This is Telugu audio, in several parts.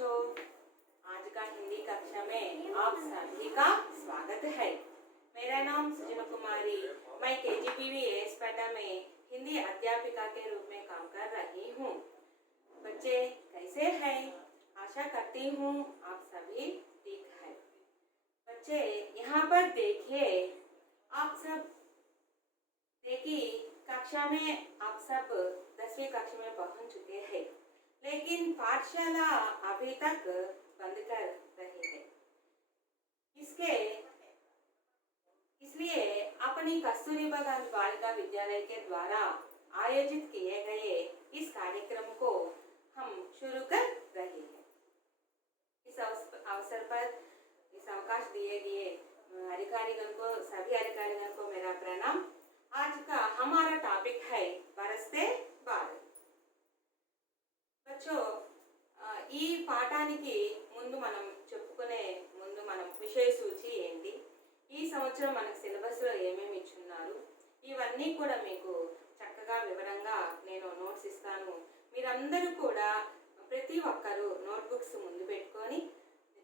बच्चों, आज का हिंदी कक्षा में आप सभी का स्वागत है। मेरा नाम सुजन कुमारी, मैं KGPV पेटा में हिंदी अध्यापिका के रूप में काम कर रही हूँ। बच्चे कैसे हैं? आशा करती हूँ आप सभी ठीक है। बच्चे यहाँ पर देखिए, आप सब देखिए कक्षा में आप सब 10वीं कक्षा में पहुँच चुके हैं, लेकिन पाठशाला अभी तक बंद कर रही है। इसलिए अपनी कस्तूरबा गांधी बालिका विद्यालय के द्वारा आयोजित किए गए इस कार्यक्रम को हम शुरू कर रहे हैं। इस अवसर पर इस अवकाश दिए गए अधिकारीगण को, सभी अधिकारीगण को मेरा प्रणाम। आज का हमारा टॉपिक है बरसते बादल। बच्चों, ఈ పాఠానికి ముందు మనం చెప్పుకునే ముందు మనం విషయ సూచి ఏంటి, ఈ సంవత్సరం మనకు సిలబస్లో ఏమేమి ఇచ్చున్నారు, ఇవన్నీ కూడా మీకు చక్కగా వివరంగా నేను నోట్స్ ఇస్తాను. మీరందరూ కూడా ప్రతి ఒక్కరూ నోట్బుక్స్ ముందు పెట్టుకొని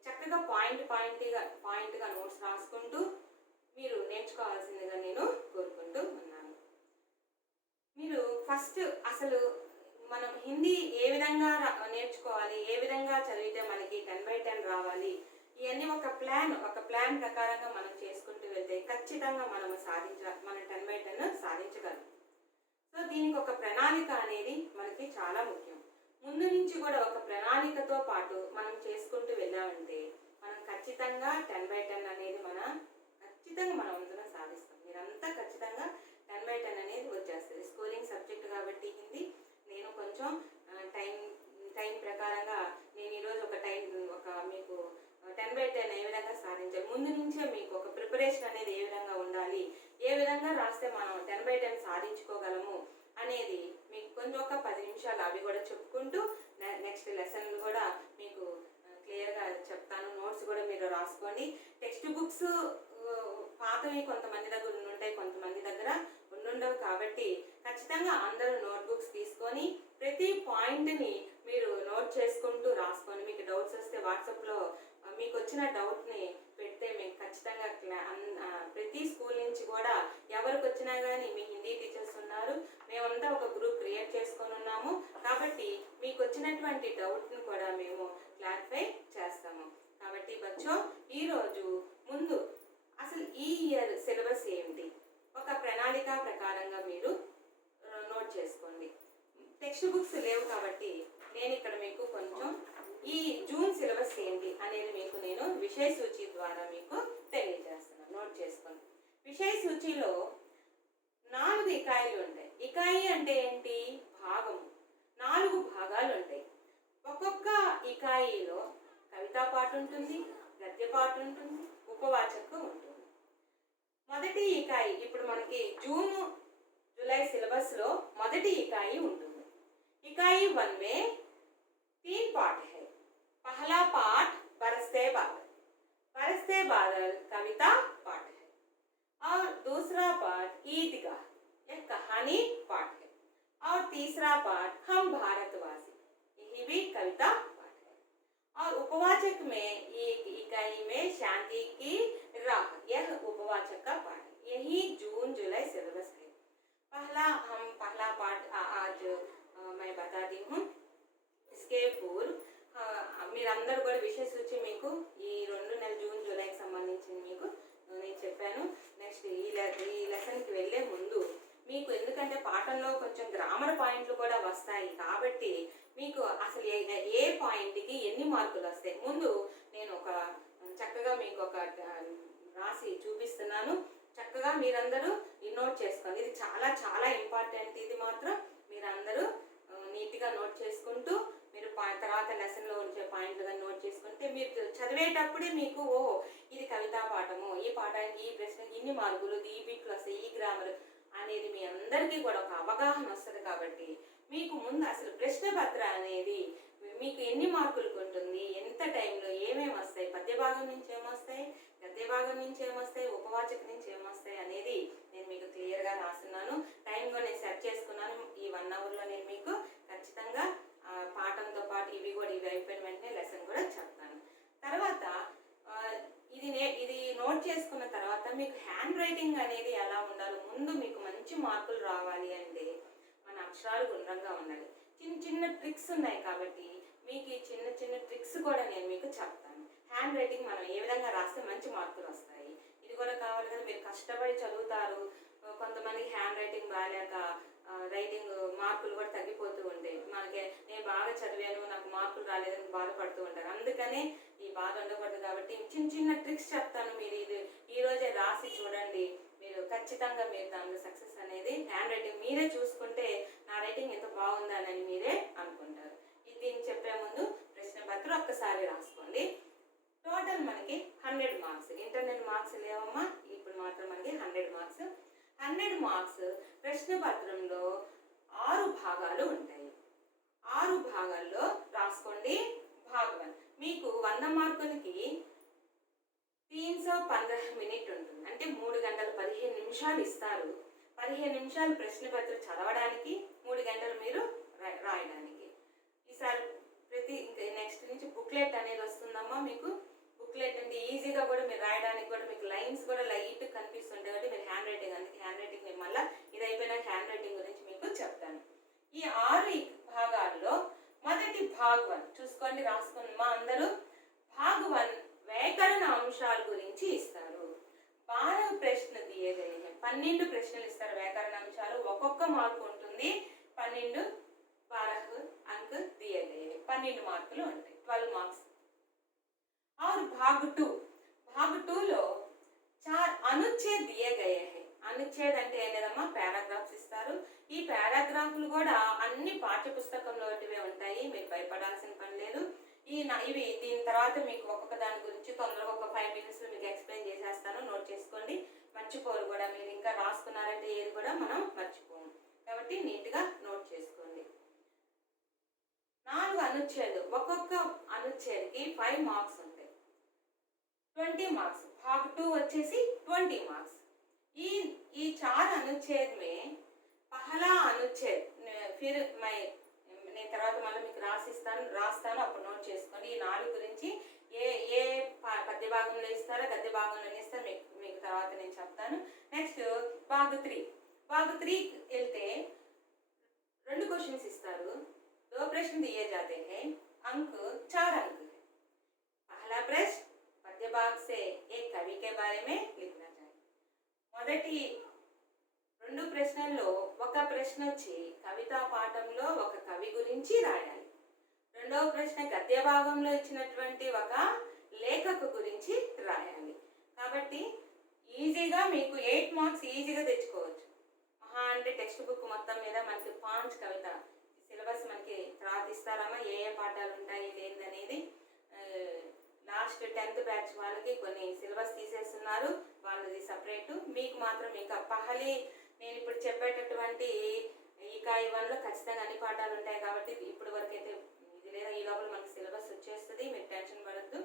చక్కగా పాయింట్గా నోట్స్ రాసుకుంటూ మీరు నేర్చుకోవాల్సిందిగా నేను కోరుకుంటూ ఉన్నాను. మీరు ఫస్ట్ అసలు మనం హిందీ ఏ విధంగా నేర్చుకోవాలి, ఏ విధంగా చదివితే మనకి 10/10 రావాలి, ఇవన్నీ ఒక ప్లాన్ ప్రకారంగా మనం చేసుకుంటూ వెళ్తే ఖచ్చితంగా మన 10/10 సాధించగలం. సో దీనికి ఒక ప్రణాళిక అనేది మనకి చాలా ముఖ్యం. ముందు నుంచి కూడా ఒక ప్రణాళికతో పాటు మనం చేసుకుంటూ వెళ్ళామంటే మనం ఖచ్చితంగా 10/10 అనేది ఖచ్చితంగా మనం అందరం సాధిస్తాం. మీరంతా ఖచ్చితంగా 10/10 అనేది వచ్చేస్తుంది. స్కోరింగ్ సబ్జెక్ట్ కాబట్టి హిందీ నేను కొంచెం టైం ప్రకారంగా నేను ఈరోజు మీకు 10/10 ఏ విధంగా సాధించాలి, ముందు నుంచే మీకు ఒక ప్రిపరేషన్ అనేది ఏ విధంగా ఉండాలి, ఏ విధంగా రాస్తే మనం 10/10 సాధించుకోగలము అనేది మీకు కొంచెం ఒక 10 నిమిషాలు అవి కూడా చెప్పుకుంటూ నెక్స్ట్ లెసన్ కూడా మీకు క్లియర్గా చెప్తాను. నోట్స్ కూడా మీరు రాసుకోండి. టెక్స్ట్ బుక్స్ పాతవి కొంతమంది దగ్గర ఉంటాయి, కొంతమంది దగ్గర ఉండవు. కాబట్టి ఖచ్చితంగా అందరూ నోట్బుక్స్ తీసుకొని ప్రతి పాయింట్ని మీరు నోట్ చేసుకుంటూ రాసుకొని, మీకు డౌట్స్ వస్తే వాట్సాప్లో మీకు వచ్చిన డౌట్ని పెడితే మీకు ఖచ్చితంగా ప్రతి స్కూల్ నుంచి కూడా ఎవరికి వచ్చినా కానీ మీ హిందీ టీచర్స్ ఉన్నారు, మేమంతా ఒక గ్రూప్ క్రియేట్ చేసుకొని ఉన్నాము. కాబట్టి మీకు వచ్చినటువంటి డౌట్ని కూడా మేము క్లారిఫై చేస్తాము. కాబట్టి బచ్చో, ఈరోజు ముందు అసలు ఈ ఇయర్ సిలబస్ ఏమిటి, ఒక ప్రణాళిక ప్రకారంగా మీరు నోట్ చేసుకోండి. టెక్స్ట్ బుక్స్ లేవు కాబట్టి నేను ఇక్కడ మీకు కొంచెం ఈ జూన్ సిలబస్ ఏంటి అనేది మీకు నేను విషయ సూచి ద్వారా మీకు తెలియజేస్తున్నాను. నోట్ చేసుకోండి. విషయ సూచిలో 4 ఇకాయిలు ఉంటాయి. ఇకాయి అంటే ఏంటి? భాగము. 4 భాగాలు ఉంటాయి. ఒక్కొక్క ఇకాయిలో కవితా పాట ఉంటుంది, గద్య పాట ఉంటుంది, ఉపవాచక ఉంటుంది. మొదటి ఇకాయి ఇప్పుడు మనకి జూన్ జూలై సిలబస్ లో మొదటి ఇకాయి ఉంటుంది. इकाई 1 में 3 पाठ है. पहला पाठ बरसते बादल. बरसते बादल कविता पाठ है और दूसरा पाठ ईदगाह, यह कहानी पाठ है और तीसरा पाठ हम भारतवासी, यही भी कविता पाठ है. और उपवाचक में एक इकाई में शांति की राह, यह उपवाचक का पाठ है. यही जून जुलाई सिलेबस है. पहला पाठ आज मैं बताती हूँ. इसके पूर्व మీరందరూ కూడా విషయ సూచి మీకు ఈ 2 నెలలు జూన్ జూలైకి సంబంధించింది మీకు నేను చెప్పాను. నెక్స్ట్ ఈ లెసన్కి వెళ్ళే ముందు మీకు, ఎందుకంటే పాఠంలో కొంచెం గ్రామర్ పాయింట్లు కూడా వస్తాయి కాబట్టి మీకు అసలు ఏ పాయింట్కి ఎన్ని మార్కులు వస్తాయి ముందు నేను చక్కగా మీకు రాసి చూపిస్తున్నాను. చక్కగా మీరందరూ నోట్ చేసుకోండి. ఇది చాలా చాలా ఇంపార్టెంట్. ఇది మాత్రం మీరందరూ నీట్గా నోట్ చేసుకుంటూ మీరు తర్వాత లెసన్లో ఉంచే పాయింట్లుగా నోట్ చేసుకుంటే మీరు చదివేటప్పుడే మీకు ఇది కవితా పాఠము, ఈ పాఠానికి ఈ ప్రశ్నకి ఇన్ని మార్కులు, ఈ బిట్లు వస్తాయి, ఈ గ్రామర్ అనేది మీ అందరికీ కూడా ఒక అవగాహన వస్తుంది. కాబట్టి మీకు ముందు అసలు ప్రశ్నపత్ర అనేది మీకు ఎన్ని మార్కులకు ఉంటుంది, ఎంత టైంలో ఏమేమి వస్తాయి, పద్యభాగం నుంచి ఏమొస్తాయి, గద్యభాగం నుంచి ఏమొస్తాయి, ఉపవాచక నుంచి ఏమొస్తాయి అనేది నేను మీకు క్లియర్గా రాస్తున్నాను. టైం కూడా నేను సెట్ చేసుకున్నాను. ఈ 1 అవర్లో నేను మీకు ఖచ్చితంగా పాఠంతో పాటు ఇవి అయిపోయిన వెంటనే లెసన్ కూడా మీకు హ్యాండ్ రైటింగ్ అనేది ఎలా ఉండాలో, ముందు మీకు మంచి మార్కులు రావాలి అంటే మన అక్షరాలు గుండ్రంగా ఉండాలి. చిన్న చిన్న ట్రిక్స్ ఉన్నాయి కాబట్టి మీకు ఈ చిన్న చిన్న ట్రిక్స్ కూడా నేను మీకు చెప్తాను. హ్యాండ్ రైటింగ్ మనం ఏ విధంగా రాస్తే మంచి మార్కులు వస్తాయి, ఇది కూడా కావాలి కదా. మీరు కష్టపడి చదువుతారు, కొంతమంది హ్యాండ్ రైటింగ్ బాగాలేక రైటింగ్ మార్కులు కూడా తగ్గిపోతూ ఉంటాయి. మనకి నేను బాగా చదివాను నాకు మార్కులు రాలేదని బాధపడుతూ ఉంటారు. అందుకనే ఈ బాధ ఉండకూడదు కాబట్టి చిన్న చిన్న ట్రిక్స్ చెప్తాను. మీరు ఇది ఈరోజే రాసి చూడండి, మీరు ఖచ్చితంగా మీరు దాంట్లో సక్సెస్ అనేది హ్యాండ్ రైటింగ్ మీరే చూసుకుంటే నా రైటింగ్ ఎంత బాగుందని మీరే అనుకుంటారు. దీన్ని చెప్పే ముందు ప్రశ్న పత్రం ఒక్కసారి రాసుకోండి. టోటల్ మనకి 100 మార్క్స్, ఇంటర్నల్ మార్క్స్ లేవమ్మా, ఇప్పుడు మాత్రం మనకి 100 మార్క్స్. 100 మార్క్స్ ప్రశ్న పత్రంలో 6 భాగాలు ఉంటాయి. 6 భాగాల్లో రాసుకోండి. భాగం మీకు 100 మార్కులకి 315 మినిట్ ఉంటుంది, అంటే 3 గంటల 15 నిమిషాలు ఇస్తారు. 15 నిమిషాలు ప్రశ్న పత్రం చదవడానికి, 3 గంటలు మీరు రాయడానికి. ఈసారి నెక్స్ట్ నుంచి బుక్లెట్ అనేది వస్తుందమ్మా మీకు. బుక్లెట్ అంటే ఈజీగా కూడా మీరు రాయడానికి కూడా మీకు లైన్స్ కూడా లైట్ కనిపిస్తుంటాయి కాబట్టి మీరు హ్యాండ్ రైటింగ్, అందుకే హ్యాండ్ రైటింగ్ నేను మళ్ళీ ఇది అయిపోయినా హ్యాండ్ రైటింగ్ గురించి మీకు చెప్తాను. ఈ 6 భాగాల్లో మొదటి భాగం చూసుకోండి, రాసుకోండి మా అందరూ. భాగం వ్యాకరణ అంశాల గురించి ఇస్తారు. 12 ప్రశ్న దియే గయే 12 ప్రశ్నలు ఇస్తారు. వ్యాకరణ అంశాలు ఒక్కొక్క మార్కు ఉంటుంది. 12 12 अंक दिए गए हैं, 12 మార్కులు ఉంటాయి, 12 మార్క్స్. और भाग 2 లో 4 अनुच्छेद दिए गए हैं. అనుచ్ఛేద్ అంటే ఏం లేదమ్మా, పారాగ్రాఫ్స్ ఇస్తారు. ఈ పారాగ్రాఫ్లు కూడా అన్ని పాఠ్య పుస్తకంలో ఉంటాయి, మీరు భయపడాల్సిన పని లేదు. ఇవి దీని తర్వాత మీకు ఒక్కొక్క దాని గురించి తొందరగా ఒక 5 minutes మీకు ఎక్స్ప్లెయిన్ చేసేస్తాను, నోట్ చేసుకోండి. మర్చిపోరు కూడా, మీరు ఇంకా రాసుకున్నారంటే ఏది కూడా మనం మర్చిపోము కాబట్టి నీట్గా నోట్ చేసుకోండి. 4 అనుచ్ఛేదం, ఒక్కొక్క అనుచ్ఛేదకి 5 మార్క్స్ ఉంటాయి, 20 మార్క్స్. भाग 2 వచ్చేసి 20 మార్క్స్. ఈ 4 अनुच्छेद में पहला अनुच्छेद फिर నేను తర్వాత మళ్ళీ మీకు రాస్తాను అప్పుడు నోట్ చేసుకోండి. ఈ 4 గురించి ఏ పద్య భాగంలో ఇస్తారో గద్య భాగంలో ఇస్తారు మీకు తర్వాత నేను చెప్తాను. నెక్స్ట్ భాగ 3 వెళ్తే 2 క్వశ్చన్స్ ఇస్తారు. 2 प्रश्न दिए जाते हैं, अंक 4 अंक है. पहला प्रश्न पद्य भाग से एक कवि के बारे में लिखना चाहिए. మొదటి 2 ప్రశ్నల్లో ఒక ప్రశ్న వచ్చి కవితా పాఠంలో ఒక కవి గురించి రాయాలి. రెండవ ప్రశ్న గద్య భాగంలో ఇచ్చినటువంటి ఒక లేఖకు గురించి రాయాలి. కాబట్టి ఈజీగా మీకు 8 మార్క్స్ ఈజీగా తెచ్చుకోవచ్చు. మహా అంటే టెక్స్ట్ బుక్ మొత్తం మీద మనకి 5 కవిత సిలబస్ మనకి తర్వాత ఇస్తారమ్మా, ఏ పాఠాలు ఉంటాయి ఏందనేది. లాస్ట్ 10th బ్యాచ్ వాళ్ళకి కొన్ని సిలబస్ తీసేస్తున్నారు, వాళ్ళది సపరేటు. మీకు మాత్రం ఇంకా పహలి నేను ఇప్పుడు చెప్పేటటువంటి ఈకాయి 1లో ఖచ్చితంగా అన్ని పాఠాలు ఉంటాయి కాబట్టి ఇప్పటి వరకు అయితే ఇది లేదా, ఈ లోపల మనకి సిలబస్ వచ్చేస్తుంది, మీరు టెన్షన్ పడద్దు.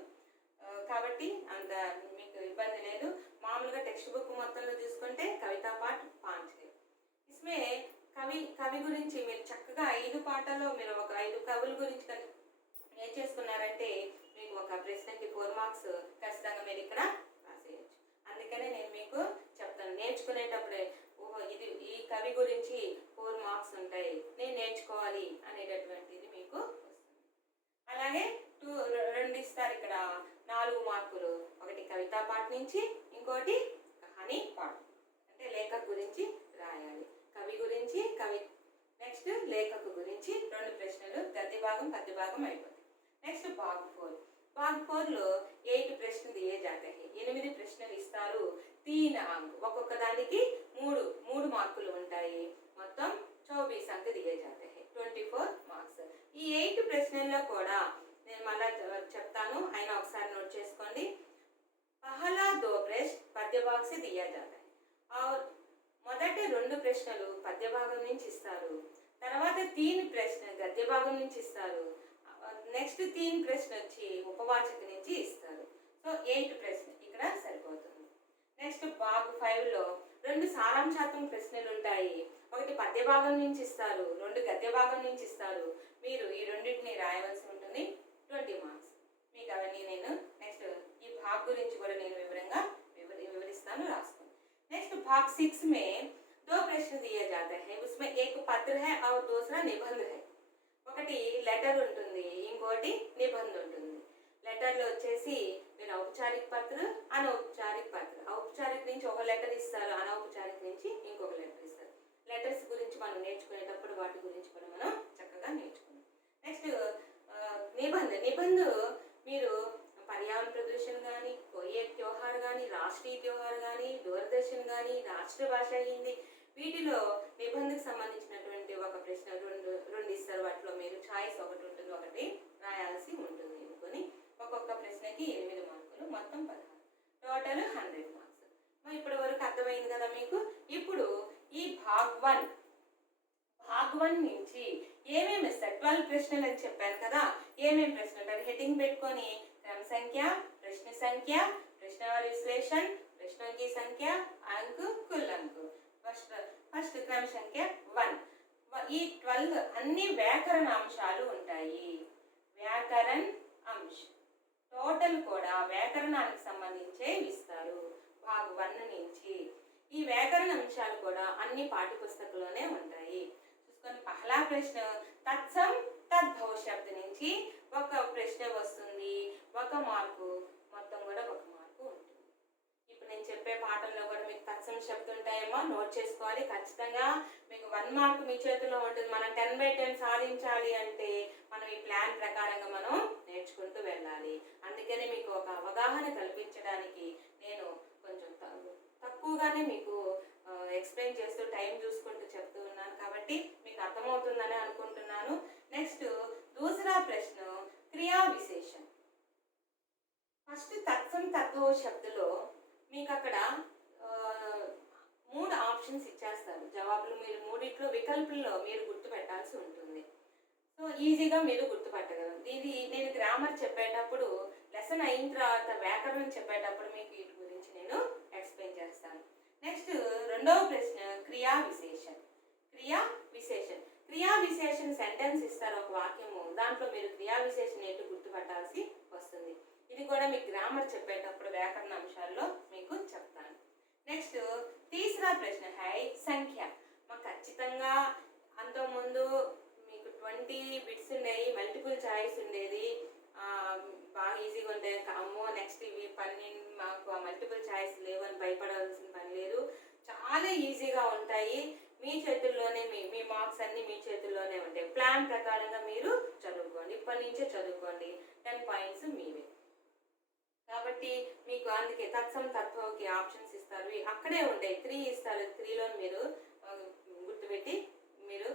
కాబట్టి అంత మీకు ఇబ్బంది లేదు. మామూలుగా టెక్స్ట్ బుక్ మొత్తంలో చూసుకుంటే కవితా పాఠ్ 5 है. इसमें కవి గురించి మీరు చక్కగా 5 పాఠాల్లో మీరు ఒక 5 కవుల గురించి నేర్చేసుకున్నారంటే మీకు ఒక ప్రశ్నకి 4 మార్క్స్ ఖచ్చితంగా మీరు ఇక్కడ రాసేయచ్చు. అందుకనే నేను మీకు చెప్తాను, నేర్చుకునేటప్పుడే ఇది ఈ కవి గురించి 4 మార్క్స్ ఉంటాయి, నేను నేర్చుకోవాలి అనేటటువంటిది మీకు వస్తుంది. అలాగే 2 ఇస్తారు ఇక్కడ 4 మార్కులు. ఒకటి కవితా పాఠ నుంచి, ఇంకోటి కహానీ పాఠ అంటే లేఖకు గురించి రాయాలి. కవి గురించి నెక్స్ట్ లేఖకు గురించి 2 ప్రశ్నలు, గద్య భాగం పద్య భాగం అయిపోతాయి. నెక్స్ట్ భాగ 4లో 8 ప్రశ్న దియే జాతే హై, 8 ప్రశ్నలు ఇస్తారు. 3 అంక్, ఒక్కొక్క దానికి 3 మార్కులు ఉంటాయి. మొత్తం 24 అంక్ దియే జాతే హై, 24 మార్క్స్. ఈ 8 ప్రశ్నల్లో కూడా నేను మళ్ళా చెప్తాను, అయినా ఒకసారి నోట్ చేసుకోండి. పహలా 2 ప్రశ్న పద్య భాగం से दिया जाता है. और మొదటి 2 ప్రశ్నలు పద్య భాగం నుంచి ఇస్తారు. తర్వాత 3 ప్రశ్న గద్య భాగం నుంచి ఇస్తారు. నెక్స్ట్ 3 ప్రశ్న వచ్చి ఉపవాచక నుంచి ఇస్తారు. సో 8 ప్రశ్న ఇక్కడ సరిపోతుంది. నెక్స్ట్ భాగ 5లో 2 సారాంశాత్మక ప్రశ్నలు ఉంటాయి. ఒకటి పద్య భాగం నుంచి ఇస్తారు, 2 గద్య భాగం నుంచి ఇస్తారు. మీరు ఈ రెండింటిని రాయవలసి ఉంటుంది. 20 మార్క్స్ మీకు అవన్నీ నేను నెక్స్ట్ ఈ భాగ గురించి కూడా నేను వివరంగా వివరిస్తాను, రాస్తాను. भाग 6 में 2 प्रश्न दिए जाते हैं. उसमें एक पत्र है और दूसरा निबंध है. ఒకటి లెటర్ ఉంటుంది, ఇంకోటి నిబంధన ఉంటుంది. లెటర్లో వచ్చేసి మీరు ఔపచారిక పత్ర, అనౌపచారిక పత్ర. ఔపచారిక నుంచి ఒక లెటర్ ఇస్తారు, అనౌపచారిక నుంచి ఇంకొక లెటర్ ఇస్తారు. లెటర్స్ గురించి మనం నేర్చుకునేటప్పుడు వాటి గురించి కూడా మనం చక్కగా నేర్చుకున్నాం. నెక్స్ట్ निबंध మీరు पर्यावरण प्रदूषण కానీ, कोई एक त्योहार కానీ, రాష్ట్రీయ त्योहार కానీ, దూరదర్శన్ కానీ, రాష్ట్ర భాష హిందీ, వీటిలో నిబంధనకు సంబంధించినటువంటి ఒక ప్రశ్న రెండు ఇస్తారు. వాటిలో మీరు చాయిస్ ఒకటి ఉంటుంది, ఒకటి రాయాల్సి ఉంటుంది. అనుకొని ఒక్కొక్క ప్రశ్నకి 8 మార్కులు, మొత్తం 16, టోటల్ 100 మార్క్స్. మరి ఇప్పటి వరకు అర్థమైంది కదా మీకు. ఇప్పుడు ఈ భాగ్ 1 నుంచి ఏమేమి ఇస్తారు, 12 ప్రశ్నలు అని చెప్పాను కదా. ఏమేమి ప్రశ్నలు అంటే హెడ్డింగ్ పెట్టుకొని क्रम संख्या, प्रश्न संख्या, प्रश्न और विश्लेषण, प्रश्नों की संख्या, अंक, कुल अंक. ఫస్ట్ క్రమ సంఖ్య 1. ఈ 12 అన్ని వ్యాకరణ అంశాలు ఉంటాయి. వ్యాకరణ అంశ టోటల్ కూడా వ్యాకరణానికి సంబంధించే ఇస్తారు భాగ్ 1 నుంచి. ఈ వ్యాకరణ అంశాలు కూడా అన్ని పాఠ్య పుస్తకంలోనే ఉంటాయి. చూసుకొని పహలా ప్రశ్న తత్సం తద్భవ శబ్ద నుంచి ఒక ప్రశ్న వస్తుంది, 1 మార్కు, మొత్తం కూడా 1 మార్కు ఉంటుంది. ఇప్పుడు నేను చెప్పే పాఠంలో కూడా మీకు తత్సం శబ్దం ఉంటాయేమో, నోట్ చేసుకోవాలి ఖచ్చితంగా. మీకు 1 మార్కు మీ చేతిలో ఉంటుంది. మనం 10/10 సాధించాలి అంటే మనం ఈ ప్లాన్ ప్రకారంగా మనం నేర్చుకుంటూ వెళ్ళాలి. అందుకని మీకు ఒక అవగాహన కల్పించడానికి నేను కొంచెం తక్కువగానే మీకు ఎక్స్ప్లెయిన్ చేస్తూ టైం చూసుకుంటూ చెప్తూ ఉన్నాను కాబట్టి మీకు అర్థమవుతుందని అనుకుంటున్నాను. నెక్స్ట్ दूसरा प्रश्न क्रिया विशेषण. ఫస్ట్ తత్సం తత్వ శబ్దలో మీకు అక్కడ 3 ఆప్షన్స్ ఇచ్చేస్తారు. జవాబులు మీరు మూడిట్లో వికల్పంలో మీరు గుర్తుపెట్టాల్సి ఉంటుంది. సో ఈజీగా మీరు గుర్తుపట్టగలరు. ఇది నేను గ్రామర్ చెప్పేటప్పుడు, లెసన్ అయిన తర్వాత వ్యాకరణం చెప్పేటప్పుడు మీకు వీటి గురించి నేను ఎక్స్ప్లెయిన్ చేస్తాను. నెక్స్ట్ రెండవ ప్రశ్న క్రియా విశేషణ. క్రియా విశేషణ సెంటెన్స్ ఇస్తారు, ఒక వాక్యము. దాంట్లో మీరు క్రియా విశేషణ ఏంటో గుర్తుపట్టాల్సి వస్తుంది. ఇది కూడా మీకు గ్రామర్ చెప్పేటప్పుడు వ్యాకరణ అంశాల్లో మీకు చెప్తాను. నెక్స్ట్ తీసరా ప్రశ్న హై సంఖ్య. మాకు ఖచ్చితంగా అంతకుముందు మీకు 20 బిట్స్ ఉండేవి, మల్టిపుల్ చాయిస్ ఉండేది, బాగా ఈజీగా ఉండే. అమ్మో నెక్స్ట్ ఇవి 12 మాకు మల్టిపుల్ చాయిస్ లేవని భయపడాల్సిన పని లేదు, చాలా ఈజీగా ఉంటాయి. మీ చేతుల్లోనే మీ మార్క్స్ అన్నీ మీ చేతుల్లోనే ఉంటాయి. ప్లాన్ ప్రకారంగా మీరు చదువుకోండి, ఇప్పటి నుంచే చదువుకోండి. 10 పాయింట్స్ మీవే కాబట్టి మీకు అందుకే తత్సం తత్వకి ఆప్షన్స్ ఇస్తారు, అక్కడే ఉంటాయి. 3 ఇస్తారు, 3లో మీరు గుర్తుపెట్టి మీరు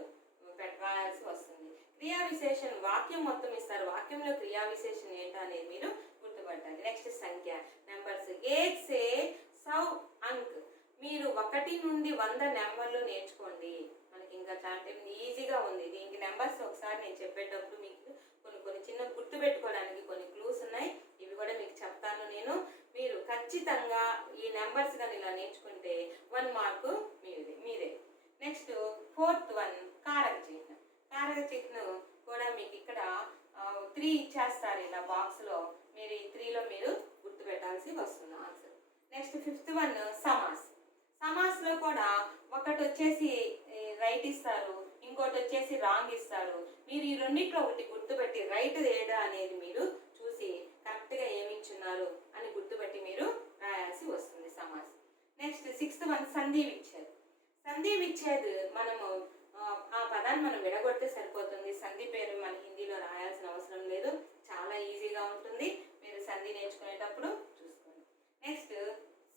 రాయాల్సి వస్తుంది. క్రియా విశేషణ వాక్యం మొత్తం ఇస్తారు, వాక్యంలో క్రియా విశేషణ ఏంటో అనేది మీరు గుర్తుపట్టాలి. నెక్స్ట్ సంఖ్య నెంబర్స్ 1 से 100 अंक. మీరు 1 నుండి 100 నెంబర్లు నేర్చుకోండి. మనకి ఇంకా చాలా ఈజీగా ఉంది. దీనికి నెంబర్స్ ఒకసారి నేను చెప్పేటప్పుడు మీకు కొన్ని చిన్న గుర్తు పెట్టుకోవడానికి కొన్ని క్లూస్ ఉన్నాయి, ఇవి కూడా మీకు చెప్తాను నేను. మీరు ఖచ్చితంగా ఈ నెంబర్స్ కానీ ఇలా నేర్చుకుంటే 1 మార్కు మీదే. నెక్స్ట్ 4th 1 కారక చిహ్నం. కారక చిహ్నం కూడా మీకు ఇక్కడ 3 ఇచ్చేస్తారు ఇలా బాక్స్లో. మీరు ఈ 3లో మీరు గుర్తుపెట్టాల్సి వస్తుంది ఆన్సర్. Next 5th 1 సమాస్. సమాస్లో కూడా ఒకటి వచ్చేసి రైట్ ఇస్తారు, ఇంకోటి వచ్చేసి రాంగ్ ఇస్తారు. మీరు ఈ రెండిట్లో ఒకటి గుర్తుపెట్టి రైట్ ఏడా అనేది మీరు చూసి కరెక్ట్గా ఏమి ఇచ్చున్నారు అని గుర్తుపెట్టి మీరు రాయాల్సి వస్తుంది సమాస్. నెక్స్ట్ 6th 1 సంధి విచ్ఛేద్. సంధి విచ్ఛేద్ మనము ఆ పదాన్ని మనం విడగొడితే సరిపోతుంది. సంధి పేరు మన హిందీలో రాయాల్సిన అవసరం లేదు, చాలా ఈజీగా ఉంటుంది. మీరు సంధి నేర్చుకునేటప్పుడు చూసుకోండి. నెక్స్ట్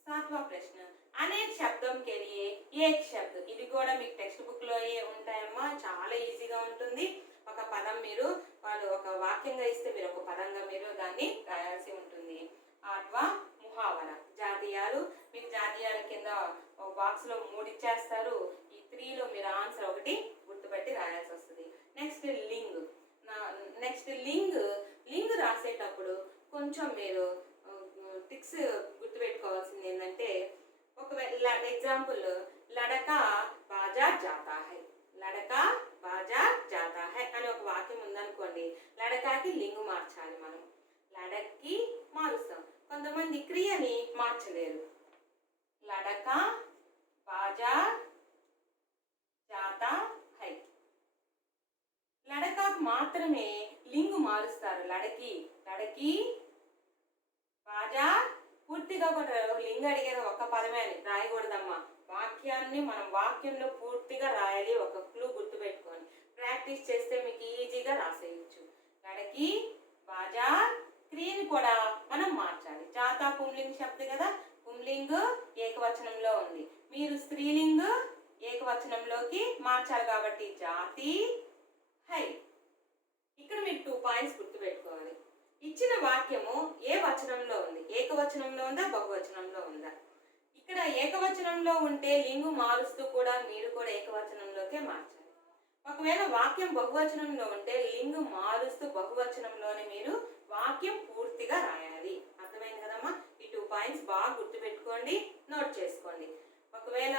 7वां प्रश्न అనేక శబ్దం के लिए एक शब्द. ఇది కూడా మీకు టెక్స్ట్ బుక్లో ఉంటాయమ్మా, చాలా ఈజీగా ఉంటుంది. ఒక పదం మీరు వాళ్ళు ఒక వాక్యంగా ఇస్తే మీరు ఒక పదంగా మీరు దాన్ని రాయాల్సి ఉంటుంది. 8वां ముహావరా జాతీయాలు. మీకు జాతీయాల కింద ఒక బాక్స్లో 3 ఇచ్చేస్తారు. ఈ 3లో మీరు ఆన్సర్ ఒకటి గుర్తుపెట్టి రాయాల్సి వస్తుంది. నెక్స్ట్ లింగ్ రాసేటప్పుడు కొంచెం మీరు టిక్స్ గుర్తుపెట్టుకోవాల్సింది ఏంటంటే, ఒకవేళ ఎగ్జాంపుల్ లడకా బాజా జాతా హై, లడకా బాజా జాతా హై అని ఒక వాక్యం ఉందనుకోండి, లడకాకి లింగు మార్చాలి. మనం లడక్కి మారుస్తాం, కొంతమంది క్రియని మార్చలేరు. లడకా బాజార్ జాతా హై. లడకాకు మాత్రమే లింగు మారుస్తారు. లడకి లడకి బాజార్. పూర్తిగా కూడా లింగ అడిగేది ఒక పదమే అని రాయకూడదమ్మా. వాక్యాన్ని మనం వాక్యంలో పూర్తిగా రాయాలి. ఒక క్లూ గుర్తుపెట్టుకోండి. ప్రాక్టీస్ చేస్తే మీకు ఈజీగా రాసేయచ్చు. లడకి బాజార్. క్రియని కూడా మనం మార్చాలి. జాతా పుంలింగ్ శబ్ద కదా, పుంలింగ్ ఏకవచనంలో ఉంది. మీరు స్త్రీలింగ్ ఏకవచనంలోకి మార్చాలి కాబట్టి జాతి హై. ఇక్కడ మీరు 2 పాయింట్స్ గుర్తుపెట్టుకోవాలి. ఇచ్చిన వాక్యము ఏ వచనంలో ఉంది? ఏకవచనంలో ఉందా, బహువచనంలో ఉందా? ఇక్కడ ఏకవచనంలో ఉంటే లింగు మారుస్తూ కూడా మీరు కూడా ఏకవచనంలోకే మార్చాలి. ఒకవేళ వాక్యం బహువచనంలో ఉంటే లింగు మారుస్తూ బహువచనంలోనే మీరు వాక్యం పూర్తిగా రాయాలి. అర్థమైంది కదమ్మా? ఈ 2 పాయింట్స్ బాగా గుర్తుపెట్టుకోండి, నోట్ చేసుకోండి. ఒకవేళ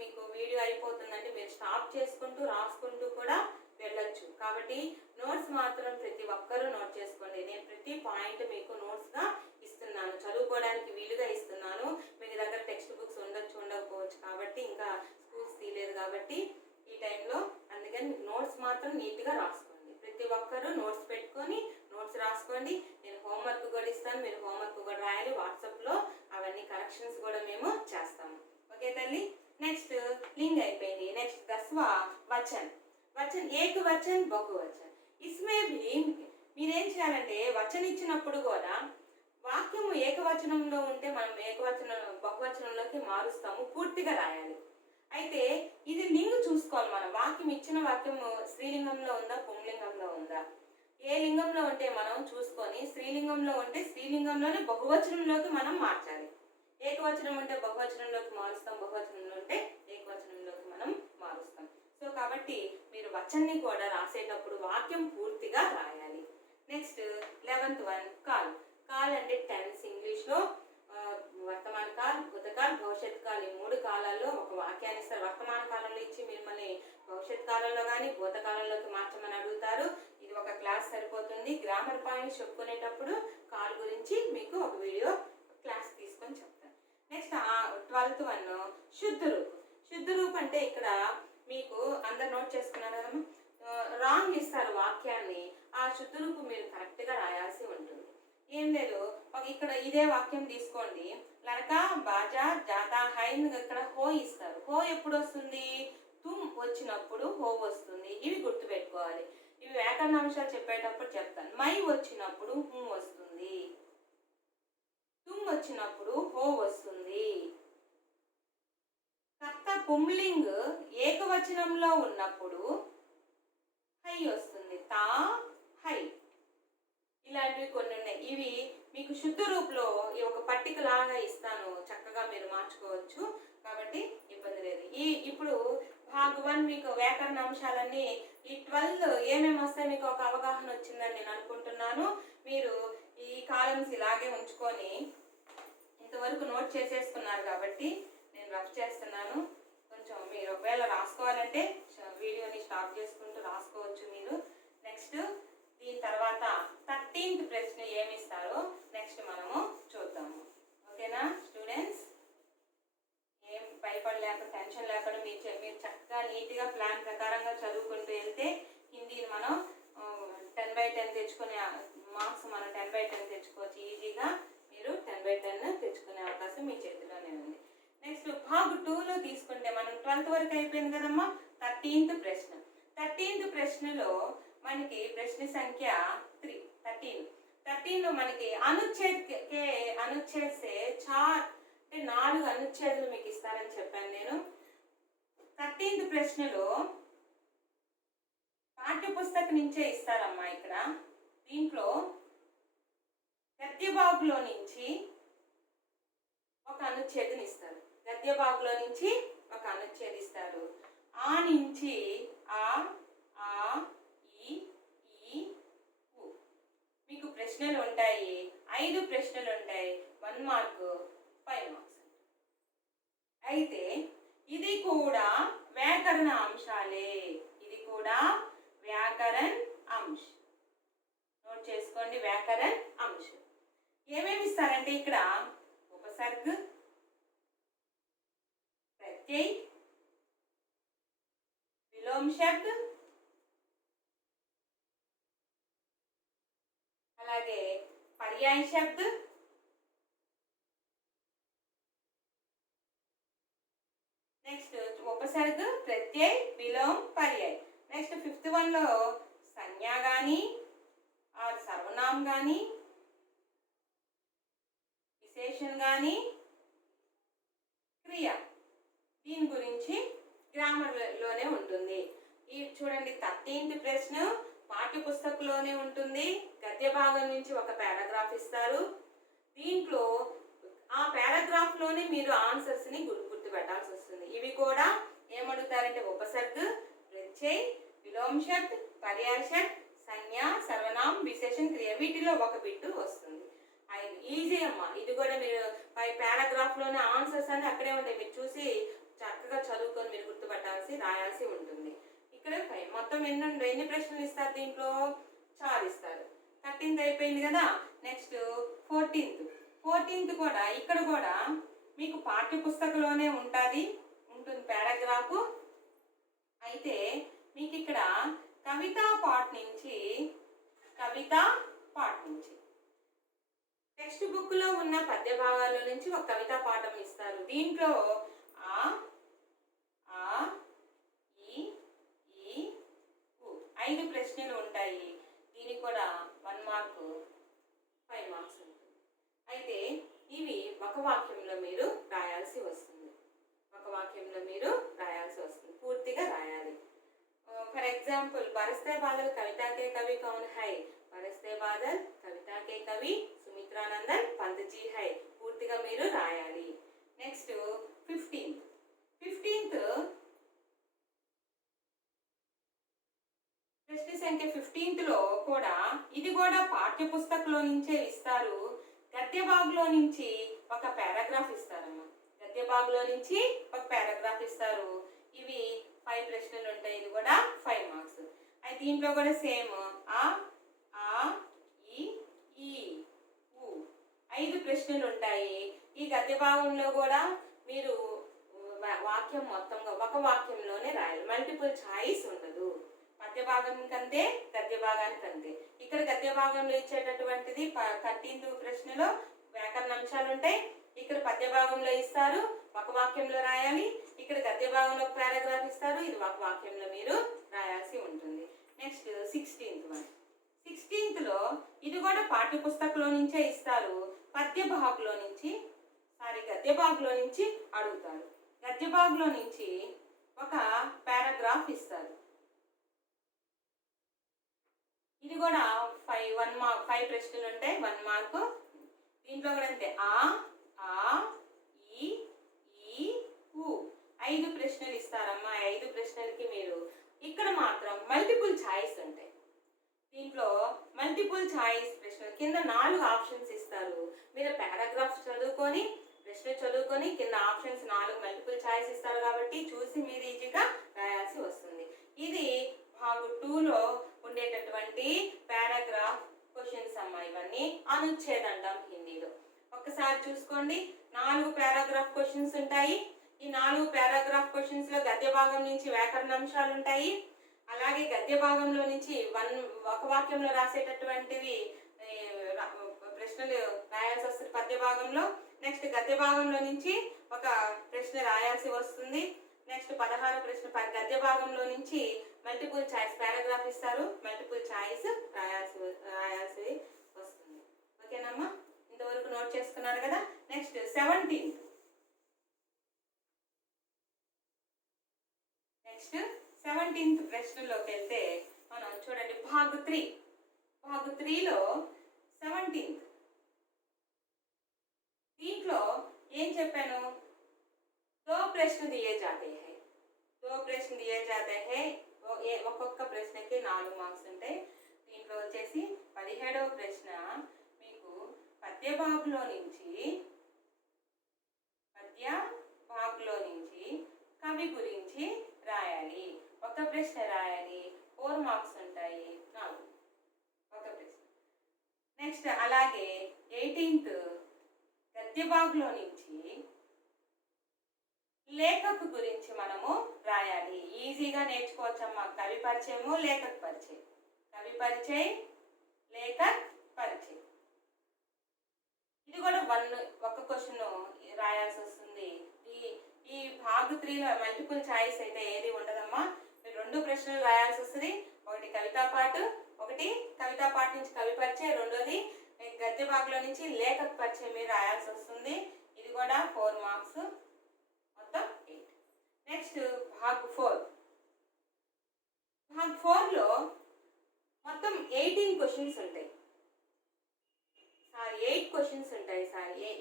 మీకు వీడియో అయిపోతుందంటే మీరు స్టాప్ చేసుకుంటూ రాసుకుంటూ కూడా వెళ్ళొచ్చు. కాబట్టి నోట్స్ మాత్రం ప్రతి ఒక్కరూ నోట్ చేసుకోండి. నేను ప్రతి పాయింట్ మీకు నోట్స్గా ఇస్తున్నాను, చదువుకోవడానికి వీలుగా ఇస్తున్నాను. మీ దగ్గర టెక్స్ట్ బుక్స్ ఉండొచ్చు, ఉండకపోవచ్చు. కాబట్టి ఇంకా స్కూల్స్ తీయలేదు కాబట్టి ఈ టైంలో అందుకని నోట్స్ మాత్రం నీట్గా రాసుకోండి. ప్రతి ఒక్కరూ నోట్స్ పెట్టుకొని నోట్స్ రాసుకోండి. నేను హోంవర్క్ కూడా ఇస్తాను, మీరు హోంవర్క్ కూడా రాయాలి. వాట్సాప్లో అవన్నీ కరెక్షన్స్ కూడా మేము చేస్తాము. ఓకే తల్లి? నెక్స్ట్ లింగ్ అయిపోయింది. నెక్స్ట్ 10వ వచన్. వచన్ ఏక వచన్ బహువచన్. ఇస్మే भी మీరేం చేయాలంటే వచనం ఇచ్చినప్పుడు కూడా వాక్యము ఏకవచనంలో ఉంటే మనం బహువచనంలోకి మారుస్తాము, పూర్తిగా రాయాలి. అయితే ఇది లింగు చూసుకోవాలి. మనం వాక్యం ఇచ్చిన వాక్యము స్త్రీలింగంలో ఉందా, పుంలింగంలో ఉందా? ఏ లింగంలో ఉంటే మనం చూసుకొని, స్త్రీలింగంలో ఉంటే స్త్రీలింగంలోనే బహువచనంలోకి మనం మార్చాలి. ఏకవచనం ఉంటే బహువచనంలోకి మారుస్తాం, బహువచనంలో ఉంటే ఏకవచనంలోకి మనం మారుస్తాం. సో కాబట్టి మీరు వచన్ని కూడా రాసేటప్పుడు వాక్యం పూర్తిగా రాయాలి. Next 11th one call. Call అంటే టెన్స్. ఇంగ్లీష్లో వర్తమాన కాల్, భూతకాల్, భవిష్యత్ కాల్. ఈ 3 కాలాల్లో ఒక వాక్యాన్ని ఇస్తారు. వర్తమాన కాలంలో ఇచ్చి మిమ్మల్ని భవిష్యత్ కాలంలో కానీ భూతకాలంలోకి మార్చమని అడుగుతారు. ఇది ఒక క్లాస్ సరిపోతుంది. గ్రామర్ పాయింట్స్ చెప్పుకునేటప్పుడు కాల్ గురించి మీకు ఒక వీడియో క్లాస్ తీసుకొని చెప్తాను. నెక్స్ట్ 12th వన్ శుద్ధ రూపం. శుద్ధ రూపం అంటే ఇక్కడ మీకు అందరు నోట్ చేసుకున్నారు కదమ్మా. రాంగ్ ఇస్తారు వాక్యాన్ని, ఆ శుద్ధ రూపం మీరు కరెక్ట్గా రాయాల్సి ఉంటుంది. ఏం లేదు, ఇక్కడ ఇదే వాక్యం తీసుకోండి. లడకా బాజార్ జాతా హై. ఇక్కడ హో ఇస్తారు. హో ఎప్పుడు వస్తుంది? తుమ్ వచ్చినప్పుడు హో వస్తుంది. ఇవి గుర్తుపెట్టుకోవాలి. ఇవి వ్యాకరణ అంశాలు చెప్పేటప్పుడు చెప్తాను. మై వచ్చినప్పుడు హూ వస్తుంది, తుమ్ వచ్చినప్పుడు హో వస్తుంది. కర్త పుంలింగ్ ఏకవచనంలో ఉన్నప్పుడు హై వస్తుంది, తా హై. ఇలాంటివి కొన్ని ఉన్నాయి. ఇవి మీకు శుద్ధ రూపంలో ఒక పట్టిక లాగా ఇస్తాను, చక్కగా మీరు మార్చుకోవచ్చు. కాబట్టి ఇబ్బంది లేదు. ఇప్పుడు భాగ్ 1 మీకు వ్యాకరణ అంశాలన్నీ ఈ 12 ఏమేమి వస్తాయి మీకు ఒక అవగాహన వచ్చిందని నేను అనుకుంటున్నాను. మీరు ఈ కాలమ్స్ ఇలాగే ఉంచుకొని ఇంతవరకు నోట్ చేసేసుకున్నారు కాబట్టి నేను రఫ్ చేస్తున్నాను. కొంచెం మీరు ఒకవేళ రాసుకోవాలంటే వీడియోని స్టాప్ చేసుకుంటూ రాసుకోవచ్చు మీరు. నెక్స్ట్ దీని తర్వాత 13th ప్రశ్న ఏమి ఇస్తారో నెక్స్ట్ మనము చూద్దాము. ఓకేనా స్టూడెంట్స్? ఏం భయపడలేక టెన్షన్ లేకుండా మీరు చక్కగా నీట్గా ప్లాన్ ప్రకారంగా చదువుకుంటూ వెళ్తే హిందీని మనం 10/10 తెచ్చుకునే మార్క్స్ మనం 10/10 తెచ్చుకోవచ్చు ఈజీగా. మీరు 10/10 తెచ్చుకునే అవకాశం మీ చేతిలోనే ఉంది. నెక్స్ట్ భాగ్ 2లో తీసుకుంటే మనం 12th వరకు అయిపోయింది కదమ్మా. 13th ప్రశ్న. 13th ప్రశ్నలో మనకి ప్రశ్న సంఖ్య 13లో మనకి అనుచ్ఛేద్ సే 4 అనుచ్ఛేదాలు మీకు ఇస్తారని చెప్పాను నేను. 13th ప్రశ్నలో పాఠ్యపుస్తకం నుంచే ఇస్తారమ్మా. ఇక్కడ దీంట్లో గద్యభాగులో నుంచి ఒక అనుచ్ఛేదం ఇస్తారు. గద్యభాగులో నుంచి ఒక అనుచ్ఛేదం ఇస్తారు. ఆ నుంచి ఆ ఈ ఉ మీకు ప్రశ్నలు ఉంటాయి. 5 ప్రశ్నలు ఉంటాయి. 1 మార్క్ 5 మార్క్స్. అయితే ఇది కూడా వ్యాకరణ అంశాలే. ఇది కూడా వ్యాకరణ అంశ. నోట్ చేసుకోండి, వ్యాకరణ అంశం. ఏమేమి ఇస్తారంటే ఇక్కడ ఉపసర్గ, प्रत्यय, विलोम शब्द, అలాగే पर्याय शब्द, నెక్స్ట్ ఉపసర్గ, ప్రత్యయ, విలోమ, పర్యాయ. నెక్స్ట్ 5th వన్లో సంజ్ఞ కానీ ఆర్ సర్వనామం కానీ విశేషణ కానీ క్రియ, దీని గురించి గ్రామర్లోనే ఉంటుంది. ఈ చూడండి 13th ప్రశ్న పాఠ్య పుస్తకంలోనే ఉంటుంది. గద్య భాగం నుంచి ఒక పారాగ్రాఫ్ ఇస్తారు. దీంట్లో ఆ పారాగ్రాఫ్లోనే మీరు ఆన్సర్స్ని గుర్తుపెట్టాల్సి వస్తుంది. ఇవి కూడా ఏమడుగుతారంటే ఉపసర్గ, ప్రత్యయ, విలోమ శబ్ద, పర్యాయ శబ్ద, సంజ్ఞ, సర్వనామం, విశేషణ, క్రియ, వీటిలో ఒక బిట్టు వస్తుంది. ఈజీ అమ్మా. ఇది కూడా మీరు పై పారాగ్రాఫ్లోనే ఆన్సర్స్ అని అక్కడే ఉంటాయి. మీరు చూసి చక్కగా చదువుకొని మీరు గుర్తుపట్టాల్సి రాయాల్సి ఉంటుంది. ఇక్కడ మొత్తం ఎన్ని ప్రశ్నలు ఇస్తారు? దీంట్లో 4 ఇస్తారు. 13th అయిపోయింది కదా. నెక్స్ట్ 14th కూడా ఇక్కడ కూడా మీకు పాఠ్య పుస్తకంలోనే ఉంటుంది పారాగ్రాఫ్. అయితే మీకు ఇక్కడ కవితా పాఠ్ నుంచి టెక్స్ట్ బుక్ లో ఉన్న పద్య భాగాల నుంచి ఒక కవితా పాఠం ఇస్తారు. దీంట్లో ఆ ఆ ఈ ఈ ఊ 5 ప్రశ్నలు ఉంటాయి. దీనికి కూడా 1 మార్క్ 5 మార్క్స్ ఉంటుంది. అయితే ఇవి ఒక వాక్యంలో మీరు రాయాల్సి వస్తుంది. పూర్తిగా రాయాలి. फॉर एग्जाम्पल बरसते बादल कविता के कवि कौन है? बरसते बादल कविता के कवि सुमित्रानंदन पंत जी है. పూర్తిగా మీరు రాయాలి. నెక్స్ట్ 15th ప్రశ్న సంఖ్య 15th లో కూడా ఇది కూడా పాఠ్య పుస్తకంలో నుంచే ఇస్తారు. గద్య భాగంలో నుంచి ఒక పారాగ్రాఫ్ ఇస్తారమ్మా. ఇవి 5 ప్రశ్నలు ఉంటాయి. ఇది కూడా 5 మార్క్స్. అయితే దీంట్లో కూడా సేమ్ ఆ ఆ ఈ ఈ ఊ 5 ప్రశ్నలు ఉంటాయి. ఈ గద్య భాగంలో కూడా మీరు వాక్యం మొత్తంగా ఒక వాక్యంలోనే రాయాలి. మల్టిపుల్ చాయిస్ ఉండదు. పద్య భాగం కంటే గద్య భాగానికి అంతే. ఇక్కడ గద్య భాగంలో ఇచ్చేటటువంటిది 13th ప్రశ్నలో వ్యాకరణ అంశాలు ఉంటాయి. ఇక్కడ పద్య భాగంలో ఇస్తారు, ఒక వాక్యంలో రాయాలి. ఇక్కడ గద్య భాగంలో ఒక పారాగ్రాఫ్ ఇస్తారు, ఇది ఒక వాక్యంలో మీరు రాయాల్సి ఉంటుంది. నెక్స్ట్ 16th లో ఇది కూడా పాఠ్య పుస్తకంలో నుంచే ఇస్తారు. గద్య భాగంలో నుంచి అడుగుతారు. గద్య భాగంలో నుంచి ఒక పారాగ్రాఫ్ ఇస్తారు. ఇది కూడా 5 ప్రశ్నలు ఉంటాయి, 1 మార్కు. దీంట్లో కూడా అంతే ఆ ఆ ఈ ఈ ఊ 5 ప్రశ్నలు ఇస్తారమ్మా. 5 ప్రశ్నలకి మీరు ఇక్కడ మాత్రం మల్టిపుల్ ఛాయిస్ ఉంటాయి. దీంట్లో మల్టిపుల్ ఛాయిస్ ప్రశ్నలు కింద 4 ఆప్షన్స్ ఇస్తారు. మీరు పారాగ్రాఫ్ చదువుకొని ప్రశ్న చదువుకొని కింద ఆప్షన్స్ 4 మల్టిపుల్ ఛాయిస్ ఇస్తారు కాబట్టి చూసి మీరు ఈజీగా రాయాల్సి వస్తుంది. ఇది భాగం 2లో ఉండేటటువంటి పారాగ్రాఫ్ క్వశ్చన్స్ అమ్మా. ఇవన్నీ అనుచ్ఛేదం అంటాం హిందీలో. ఒక్కసారి చూసుకోండి. 4 పారాగ్రాఫ్ క్వశ్చన్స్ ఉంటాయి. ఈ 4 పారాగ్రాఫ్ క్వశ్చన్స్ లో గద్య భాగం నుంచి వ్యాకరణ అంశాలు ఉంటాయి. అలాగే గద్య భాగంలో నుంచి ఒక వాక్యంలో రాసేటటువంటివి ప్రశ్నలు రాయాల్సి వస్తుంది పద్య భాగంలో. నెక్స్ట్ గద్య భాగంలో నుంచి ఒక ప్రశ్న రాయాల్సి వస్తుంది. నెక్స్ట్ 16 ప్రశ్న గద్య భాగంలో నుంచి మల్టిపుల్ చాయిస్ పారాగ్రాఫ్ ఇస్తారు, మల్టిపుల్ చాయిస్ రాయాల్సి వస్తుంది. ఓకేనమ్మా, ఇంతవరకు నోట్ చేసుకున్నారు కదా. నెక్స్ట్ 17th ప్రశ్నలోకి వెళ్తే మనం చూడండి భాగ్ 3లో 17th దీంట్లో ఏం చెప్పాను? 2 ప్రశ్న दिए जाते हैं. ఒక్కొక్క ప్రశ్నకి 4 మార్క్స్ ఉంటాయి. దీంట్లో వచ్చేసి 17వ ప్రశ్న మీకు పద్య భాగంలో నుంచి కవి గురించి రాయాలి. ఒక ప్రశ్న రాయాలి, 4 మార్క్స్ ఉంటాయి. 4 ఒక ప్రశ్న. నెక్స్ట్ అలాగే 18th గద్య భాగంలో నుంచి లేఖకు గురించి మనము రాయాలి. ఈజీగా నేర్చుకోవచ్చమ్మా. కవి పరిచయము, లేఖక్ పరిచయం. కవి పరిచయం, లేఖక్ పరిచయం. ఇది కూడా ఒక క్వశ్చన్ రాయాల్సి వస్తుంది. ఈ భాగ్ 3లో మల్టిపుల్ చాయిస్ అయితే ఏది ఉండదమ్మా. మీరు 2 ప్రశ్నలు రాయాల్సి వస్తుంది. ఒకటి కవితా పాట, ఒకటి కవితా పాట నుంచి కవి పరిచయం, రెండోది గద్య భాగంలో నుంచి లేఖక్ పరిచయం మీరు రాయాల్సి వస్తుంది. ఇది కూడా 4 మార్క్స్, మొత్తం 8. నెక్స్ట్ భాగ్ 4. భాగ్ 4లో మొత్తం 18 క్వశ్చన్స్ ఉంటాయి. 8 క్వశ్చన్స్ ఉంటాయి.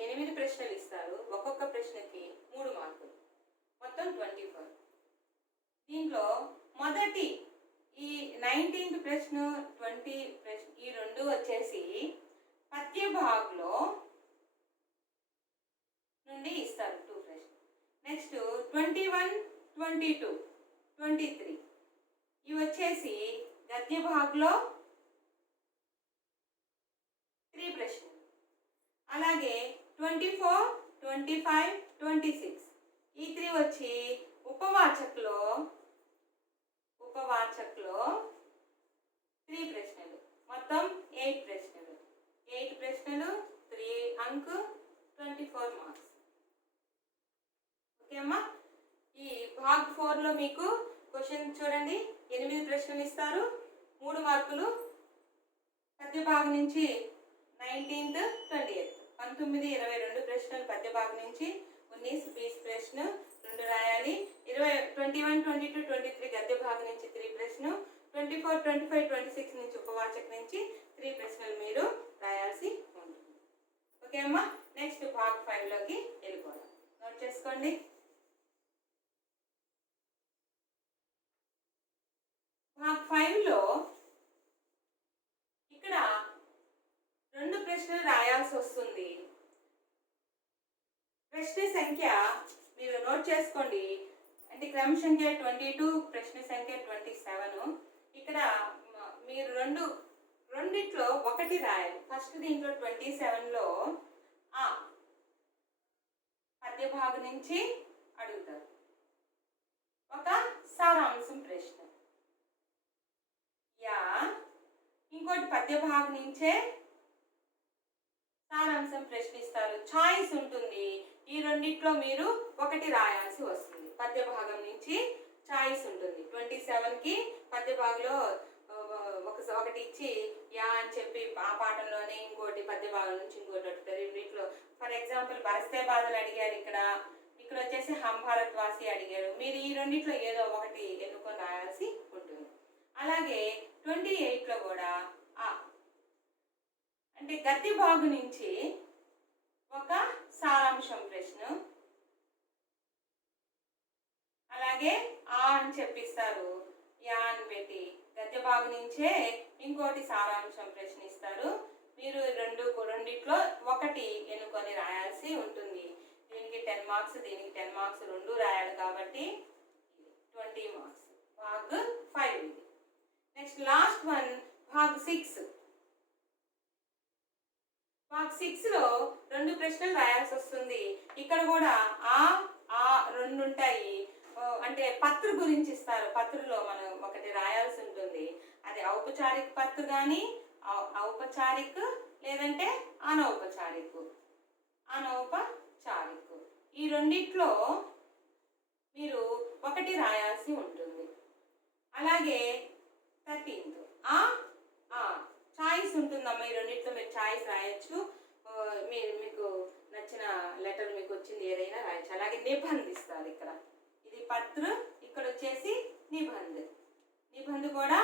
8 ప్రశ్నలు ఇస్తారు. ఒక్కొక్క ప్రశ్నకి 3 మార్కులు, మొత్తం 24. దీంట్లో మొదటి ఈ 19th ప్రశ్న, 20 ప్రశ్న, ఈ 2 వచ్చేసి పద్య భాగంలో నుండి ఇస్తారు 2 ప్రశ్నలు. నెక్స్ట్ 21, 22, 23 ఇవి వచ్చేసి గద్య భాగంలో 3 ప్రశ్నలు. అలాగే 24, 25, 26 ఈ 3 వచ్చి ఉపవాచక్లో 3 ప్రశ్నలు, మొత్తం 8 ప్రశ్నలు. 8 ప్రశ్నలు, 3 అంక్, 24 మార్క్స్. ఓకే అమ్మా. ఈ భాగ్ 4లో మీకు క్వశ్చన్ చూడండి. 8 ప్రశ్నలు ఇస్తారు, 3 మార్కులు. పద్య భాగం నుంచి 19th, 20th 19, 22 ప్రశ్నలు పద్య భాగం నుంచి. 19, 20 ప్రశ్న 2 రాయాలి. 21, 22, 23 గద్య భాగం నుంచి 3 ప్రశ్నలు. 24, 25, 26 నుంచి ఉపవాచక నుంచి 3 ప్రశ్నలు మీరు రాయాల్సి ఉంటుంది. ఓకే అమ్మా. నెక్స్ట్ భాగ్ 5లోకి వెళ్ళిపోదాం. నోట్ చేసుకోండి. భాగ్ 5లో ఇక్కడ 2 ప్రశ్నలు రాయాల్సి వస్తుంది. ప్రశ్న సంఖ్య మీరు నోట్ చేసుకోండి. అంటే క్రమ సంఖ్య 22, ప్రశ్న సంఖ్య 27. ఇక్కడ మీరు రెండిట్లో ఒకటి రాయాలి. ఫస్ట్ దీంట్లో 27లో పద్య భాగం నుంచి అడుగుతారు ఒక సారాంశం ప్రశ్న. ఇంకోటి పద్య భాగం నుంచే సారాంశం ప్రశ్నిస్తారు. చాయిస్ ఉంటుంది. ఈ రెండిట్లో మీరు ఒకటి రాయాల్సి వస్తుంది. పద్య భాగం నుంచి చాయిస్ ఉంటుంది. 27కి పద్య భాగంలో ఒకటి ఇచ్చి యా అని చెప్పి ఆ పాఠంలోనే ఇంకోటి పద్య భాగం నుంచి ఇంకోటి అడుగుతారు. రెండిట్లో ఫర్ ఎగ్జాంపుల్ బరస్తే బాధలు అడిగారు. ఇక్కడ వచ్చేసి హం భారత్ వాసి అడిగారు. మీరు ఈ రెండిట్లో ఏదో ఒకటి ఎన్నుకొని రాయాల్సి ఉంటుంది. అలాగే 28లో కూడా అంటే గద్య భాగం నుంచి ఒక సారాంశం ప్రశ్న, అలాగే అని చెప్పిస్తారు. యా అని పెట్టి గద్య భాగం నుంచే ఇంకోటి సారాంశం ప్రశ్న ఇస్తారు. మీరు రెండిట్లో ఒకటి ఎన్నుకొని రాయాల్సి ఉంటుంది. దీనికి 10 మార్క్స్, దీనికి 10 మార్క్స్, 2 రాయాలి కాబట్టి 20 మార్క్స్. భాగ్ 5 ఇది. నెక్స్ట్ లాస్ట్ వన్ భాగ్ 6. భాగ్ 6లో 2 ప్రశ్నలు రాయాల్సి వస్తుంది. ఇక్కడ కూడా 2 ఉంటాయి. అంటే పత్ర గురించి ఇస్తారు. పత్రలో మనం ఒకటి రాయాల్సి ఉంటుంది. అది ఔపచారిక పత్ర కానీ ఔపచారిక లేదంటే అనౌపచారిక. ఈ రెండిట్లో మీరు ఒకటి రాయాల్సి ఉంటుంది. అలాగే 13th చాయిస్ ఉంటుందమ్మా. ఈ రెండిట్లో మీరు చాయిస్ రాయొచ్చు. మీకు నచ్చిన లెటర్ మీకు వచ్చింది ఏదైనా రాయొచ్చు. అలాగే నిబంధిస్తారు. ఇది పత్ర, ఇక్కడ వచ్చేసి నిబంధ కూడా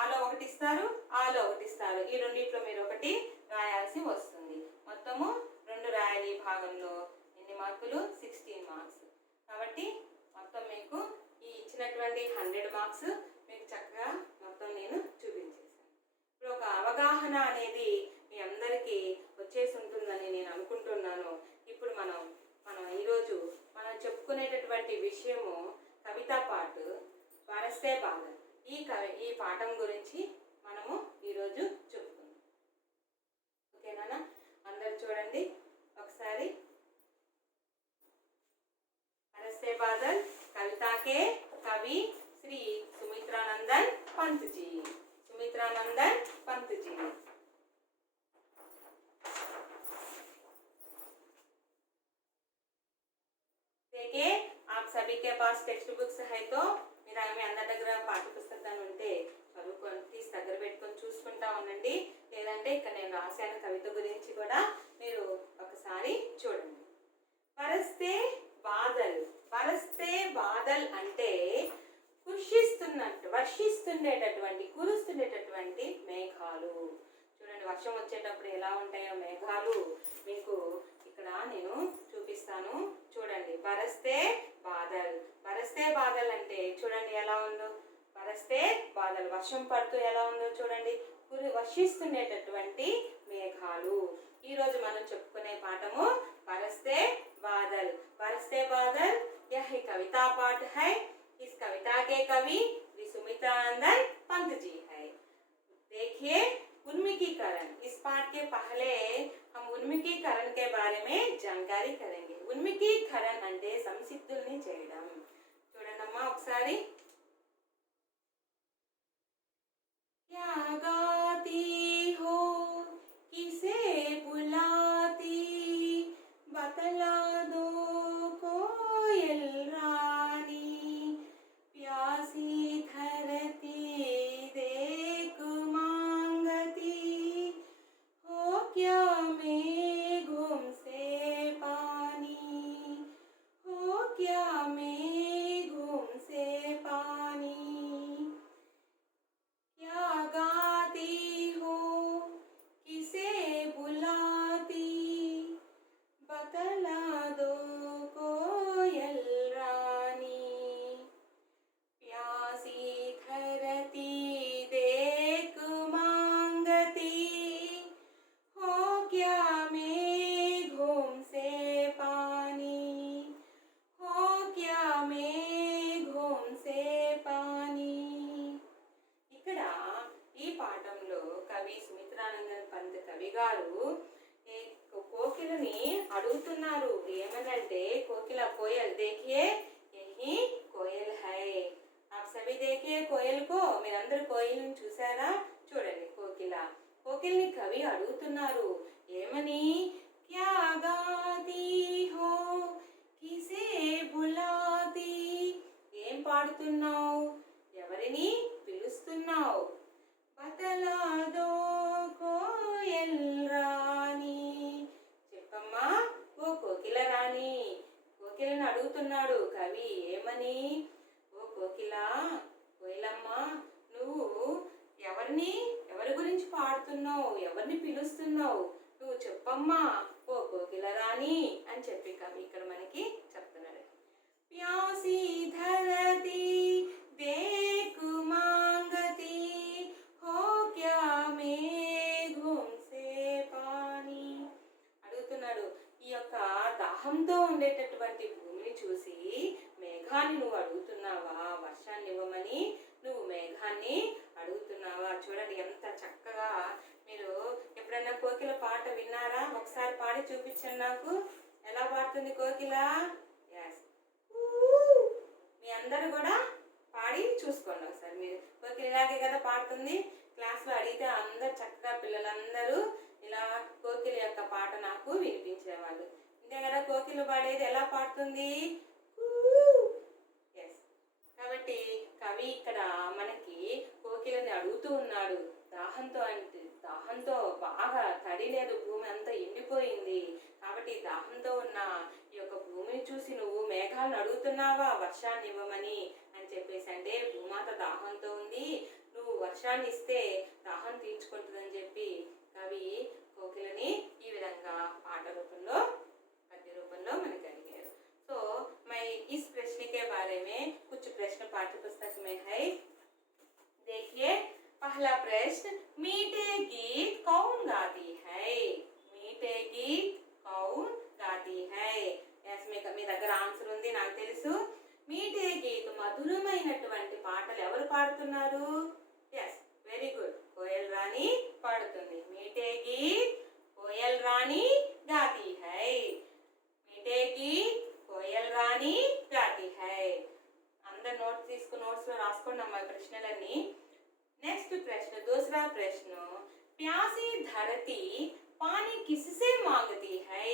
ఆలో ఒకటి ఇస్తారు, ఆలో ఒకటి ఇస్తారు. ఈ రెండిట్లో మీరు ఒకటి రాయాల్సి వస్తుంది. మొత్తము 2 రాయాలి. ఈ భాగంలో ఎన్ని మార్కులు? 16 మార్క్స్. కాబట్టి మొత్తం మీకు ఈ ఇచ్చినటువంటి 100 మార్క్స్ మీకు చక్కగా మొత్తం నేను చూపించేసాను. ఇప్పుడు ఒక అవగాహన అనేది మీ అందరికీ వచ్చేసి ఉంటుందని నేను అనుకుంటున్నాను. ఇప్పుడు మనం ఈరోజు మనం చెప్పుకునేటటువంటి విషయము కవితా పాట బరస్తే బాధ. ఈ పాఠం గురించి మనము ఈరోజు చెప్పుకుందాం. ఓకేనా? అందరు చూడండి ఒకసారి. బరస్తే బాధ के पास టెక్స్ట్ బుక్స్ है तो మీరు మీ అందరి దగ్గర పాఠ్య పుస్తకాలు ఉంటే చదువుకొని తీసి దగ్గర పెట్టుకొని చూసుకుంటా ఉండండి. లేదంటే ఇక్కడ నేను రాశాను కవిత గురించి కూడా మీరు ఒకసారి చూడండి. బరస్తే బాదల్. బరస్తే బాదల్ అంటే వర్షిస్తుండేటటువంటి కురుస్తుండేటటువంటి మేఘాలు. చూడండి వర్షం వచ్చేటప్పుడు ఎలా ఉంటాయో మేఘాలు మీకు ఇక్కడ నేను చూపిస్తాను చూడండి. బరస్తే బాదల్. బరస్తే బాదల్ అంటే చూడండి ఎలా ఉందో. బరస్తే బాదల్ వర్షం పడుతూ ఎలా ఉందో చూడండి. వర్షిస్తుండేటటువంటి మేఘాలు. ఈరోజు మనం చెప్పుకునే పాఠము బరస్తే బాదల్. బరస్తే బాదల్ यह कविता पाठ है. इस कविता के कवि सुमित्रानंदन पंत जी है. देखिए उन्मुखीकरण. इस पाठ के पहले हम उन्मुखीकरण के बारे में जानकारी करेंगे. उन्मुखीकरण అంటే సంసిద్ధుల్ని చేయడం. చూడండి అమ్మా ఒకసారి. क्या गाती हो किसे बुलाती बतला दो कोयल रानी प्यासी धरती देख मांगती हो क्या मेघों से पानी हो क्या मेघों से पानी. क्या गाती हो किसे बुलाती बतला दो कोयल रानी प्यासी धरती देख मांगती हो क्या मेघों से पानी हो क्या मेघों से पानी. ఇక్కడ ఈ పాఠంలో కవి సుమిత్రానందన్ పంత్ కవి గారు కోకిలని అడుగుతున్నారు. ఏమనంటే కోకిల కోయల్ देखिए यही कोयल है. आप सभी देखिए कोयल को. మీరందరూ కోయిల్ని చూసారా? చూడండి కోకిల్ని కవి అడుగుతున్నారు ఏమని. क्या गाती हो किसे बुलाती. ఏం పాడుతున్నావు? ఎవరిని పిలుస్తున్నావు? బతలా దో కోయల్ రాణి. చెప్పమ్మా ఓ కోకిల రాణి. కోకిలను అడుగుతున్నాడు కవి ఏమని. ఓ కోయిలమ్మ నువ్వు ఎవరి గురించి పాడుతున్నావు? ఎవరిని పిలుస్తున్నావు? నువ్వు చెప్పమ్మా ఓ కోకిల రాణి అని చెప్పి కవి ఇక్కడ మనకి చెప్తున్నాడు. ప్యాసి ధరతి देख मांगती हो क्या मेघों से पानी. అడుగుతున్నాడు ఈ యొక్క దాహంతో ఉండేటటువంటి భూమిని చూసి మేఘాన్ని నువ్వు అడుగుతున్నావా? వర్షాన్ని ఇవ్వమని నువ్వు మేఘాన్ని అడుగుతున్నావా? చూడండి ఎంత చక్కగా. మీరు ఎప్పుడైనా కోకిల పాట విన్నారా? ఒకసారి పాడి చూపించండి నాకు. ఎలా పాడుతుంది కోకిల? ఎస్ మీ అందరూ కూడా పాడి చూసుకోండి ఒకసారి. మీరు కోకిల ఇలాగే కదా పాడుతుంది. క్లాస్లో అడిగితే అందరు చక్కగా పిల్లలందరూ ఇలా కోకిల యొక్క పాట నాకు వినిపించేవాళ్ళు. అంతే కదా కోకిల పాడేది ఎలా పాడుతుంది? ఎస్. కాబట్టి కవి ఇక్కడ మనకి కోకిలని అడుగుతూ ఉన్నాడు. దాహంతో బాగా తడి లేదు, భూమి అంతా ఎండిపోయింది. కాబట్టి దాహంతో ఉన్న ఈ యొక్క భూమిని చూసి నువ్వు మేఘాలను అడుగుతున్నావా వర్షాన్ని ఇవ్వమని అని చెప్పేసి. అంటే భూమాత దాహంతో ఉంది, నువ్వు వర్షాన్ని ఇస్తే దాహం తీర్చుకుంటుందని చెప్పి కవి కోకిలని ఈ విధంగా పాట రూపంలో పద్య రూపంలో మనకు అడిగారు. సో मैं इस प्रश्न के बारे में कुछ प्रश्न पाठ्य पुस्तक में है. देखिए पहला प्रश्न, मीठे गीत कौन गाती है? मीठे गीत कौन गाती है? మీ దగ్గర ఆన్సర్ ఉంది నాకు తెలుసు. మీఠే గీత్ మధురమైనటువంటి పాటలు ఎవరు పాడుతున్నారు? ఎస్ వెరీ గుడ్, కోయల్ రాణి పాడుతుంది. మీఠే గీత్ కోయల్ రాణి గాతి హై. మీఠే గీత్ కోయల్ రాణి గాతి హై. అందరు నోట్స్ లో రాసుకోండి అమ్మా ప్రశ్నలన్నీ. नेक्स्ट प्रश्न, दूसरा प्रश्न, प्यासी धरती पानी किससे मांगती है?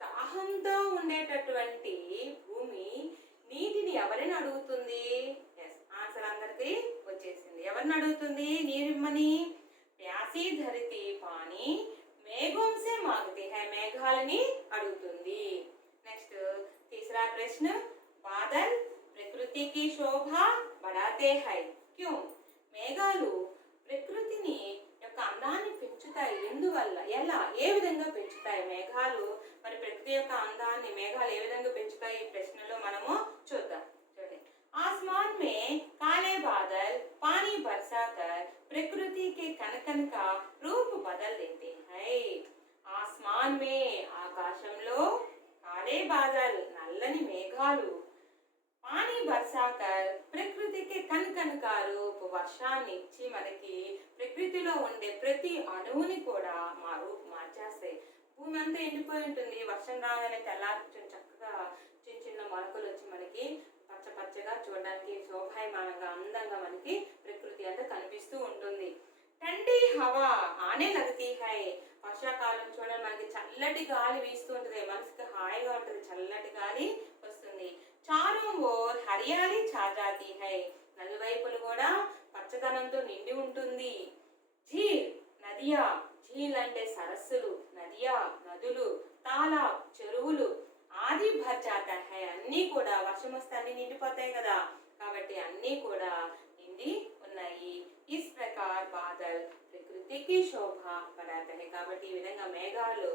దాహంతో ఉండేటటువంటి భూమి నీటిని ఎవరిని అడుగుతుంది? ఎస్, ఆన్సర్ అందరికి వచ్చేసింది. ఎవరిని అడుగుతుంది నీరిమ్మని? ప్యాసి ధరితి పాని మేఘం సే మాంగతే హై, మేఘాలని అడుగుతుంది. నెక్స్ట్ తీసరా ప్రశ్న, బాదల్ ప్రకృతి కి శోభ బడాతే హై క్యూ? మేఘాలు ప్రకృతిని యొక్క అందాన్ని పెంచుతాయి. ఎందువల్ల? ఎలా? ఏ విధంగా పెంచుతాయి మేఘాలు? మరి ప్రకృతి యొక్క అందాన్ని మేఘాలు ఏ విధంగా పెంచుతాయి? ఈ ప్రశ్నలో మనము చూద్దాం. చూడండి, आसमान में काले बादल पानी बरसाकर प्रकृति के कण कण का रूप बदल देते हैं. आसमान में ఆకాశంలో కాలే బాదల్ నల్లని మేఘాలు పానీ బర్సాకర్ ప్రకృతికి కణకణకా రూప్ వర్షాన్ని ఇచ్చి మనకి ప్రకృతిలో ఉండే ప్రతి అణువుని కూడా మార్చేస్తాయి. భూమి అంతా ఎండిపోయి ఉంటుంది, వర్షం రాగానే తెల్లారి చక్కగా చిన్న చిన్న మొలకలు వచ్చి మనకి పచ్చ పచ్చగా చూడడానికి శోభాయమానంగా అందంగా మనకి ప్రకృతి అంతా కనిపిస్తూ ఉంటుంది. ठंडी हवा आने लगती है. వర్షాకాలం చూడండి, మనకి చల్లటి గాలి వీస్తూ ఉంటుంది, మనసుకి హాయిగా ఉంటుంది, చల్లటి గాలి వస్తుంది. చారో ఓర్ హరియాలి ఛా జాతి హై, నలువైపులు కూడా పచ్చదనంతో నిండి ఉంటుంది. झील నదియా, झील అంటే సరస్సులు, నదియా నదులు, తాలాబ్ చెరువులు, ఆది భర్ జాతా హై, అన్నీ కూడా వర్షం వస్తే అన్ని నిండిపోతాయి కదా, కాబట్టి అన్నీ కూడా నిండి ఉన్నాయి. इस प्रकार बादल प्रकृति की शोभा बढ़ाते हैं. కాబట్టి ఈ విధంగా మేఘాలు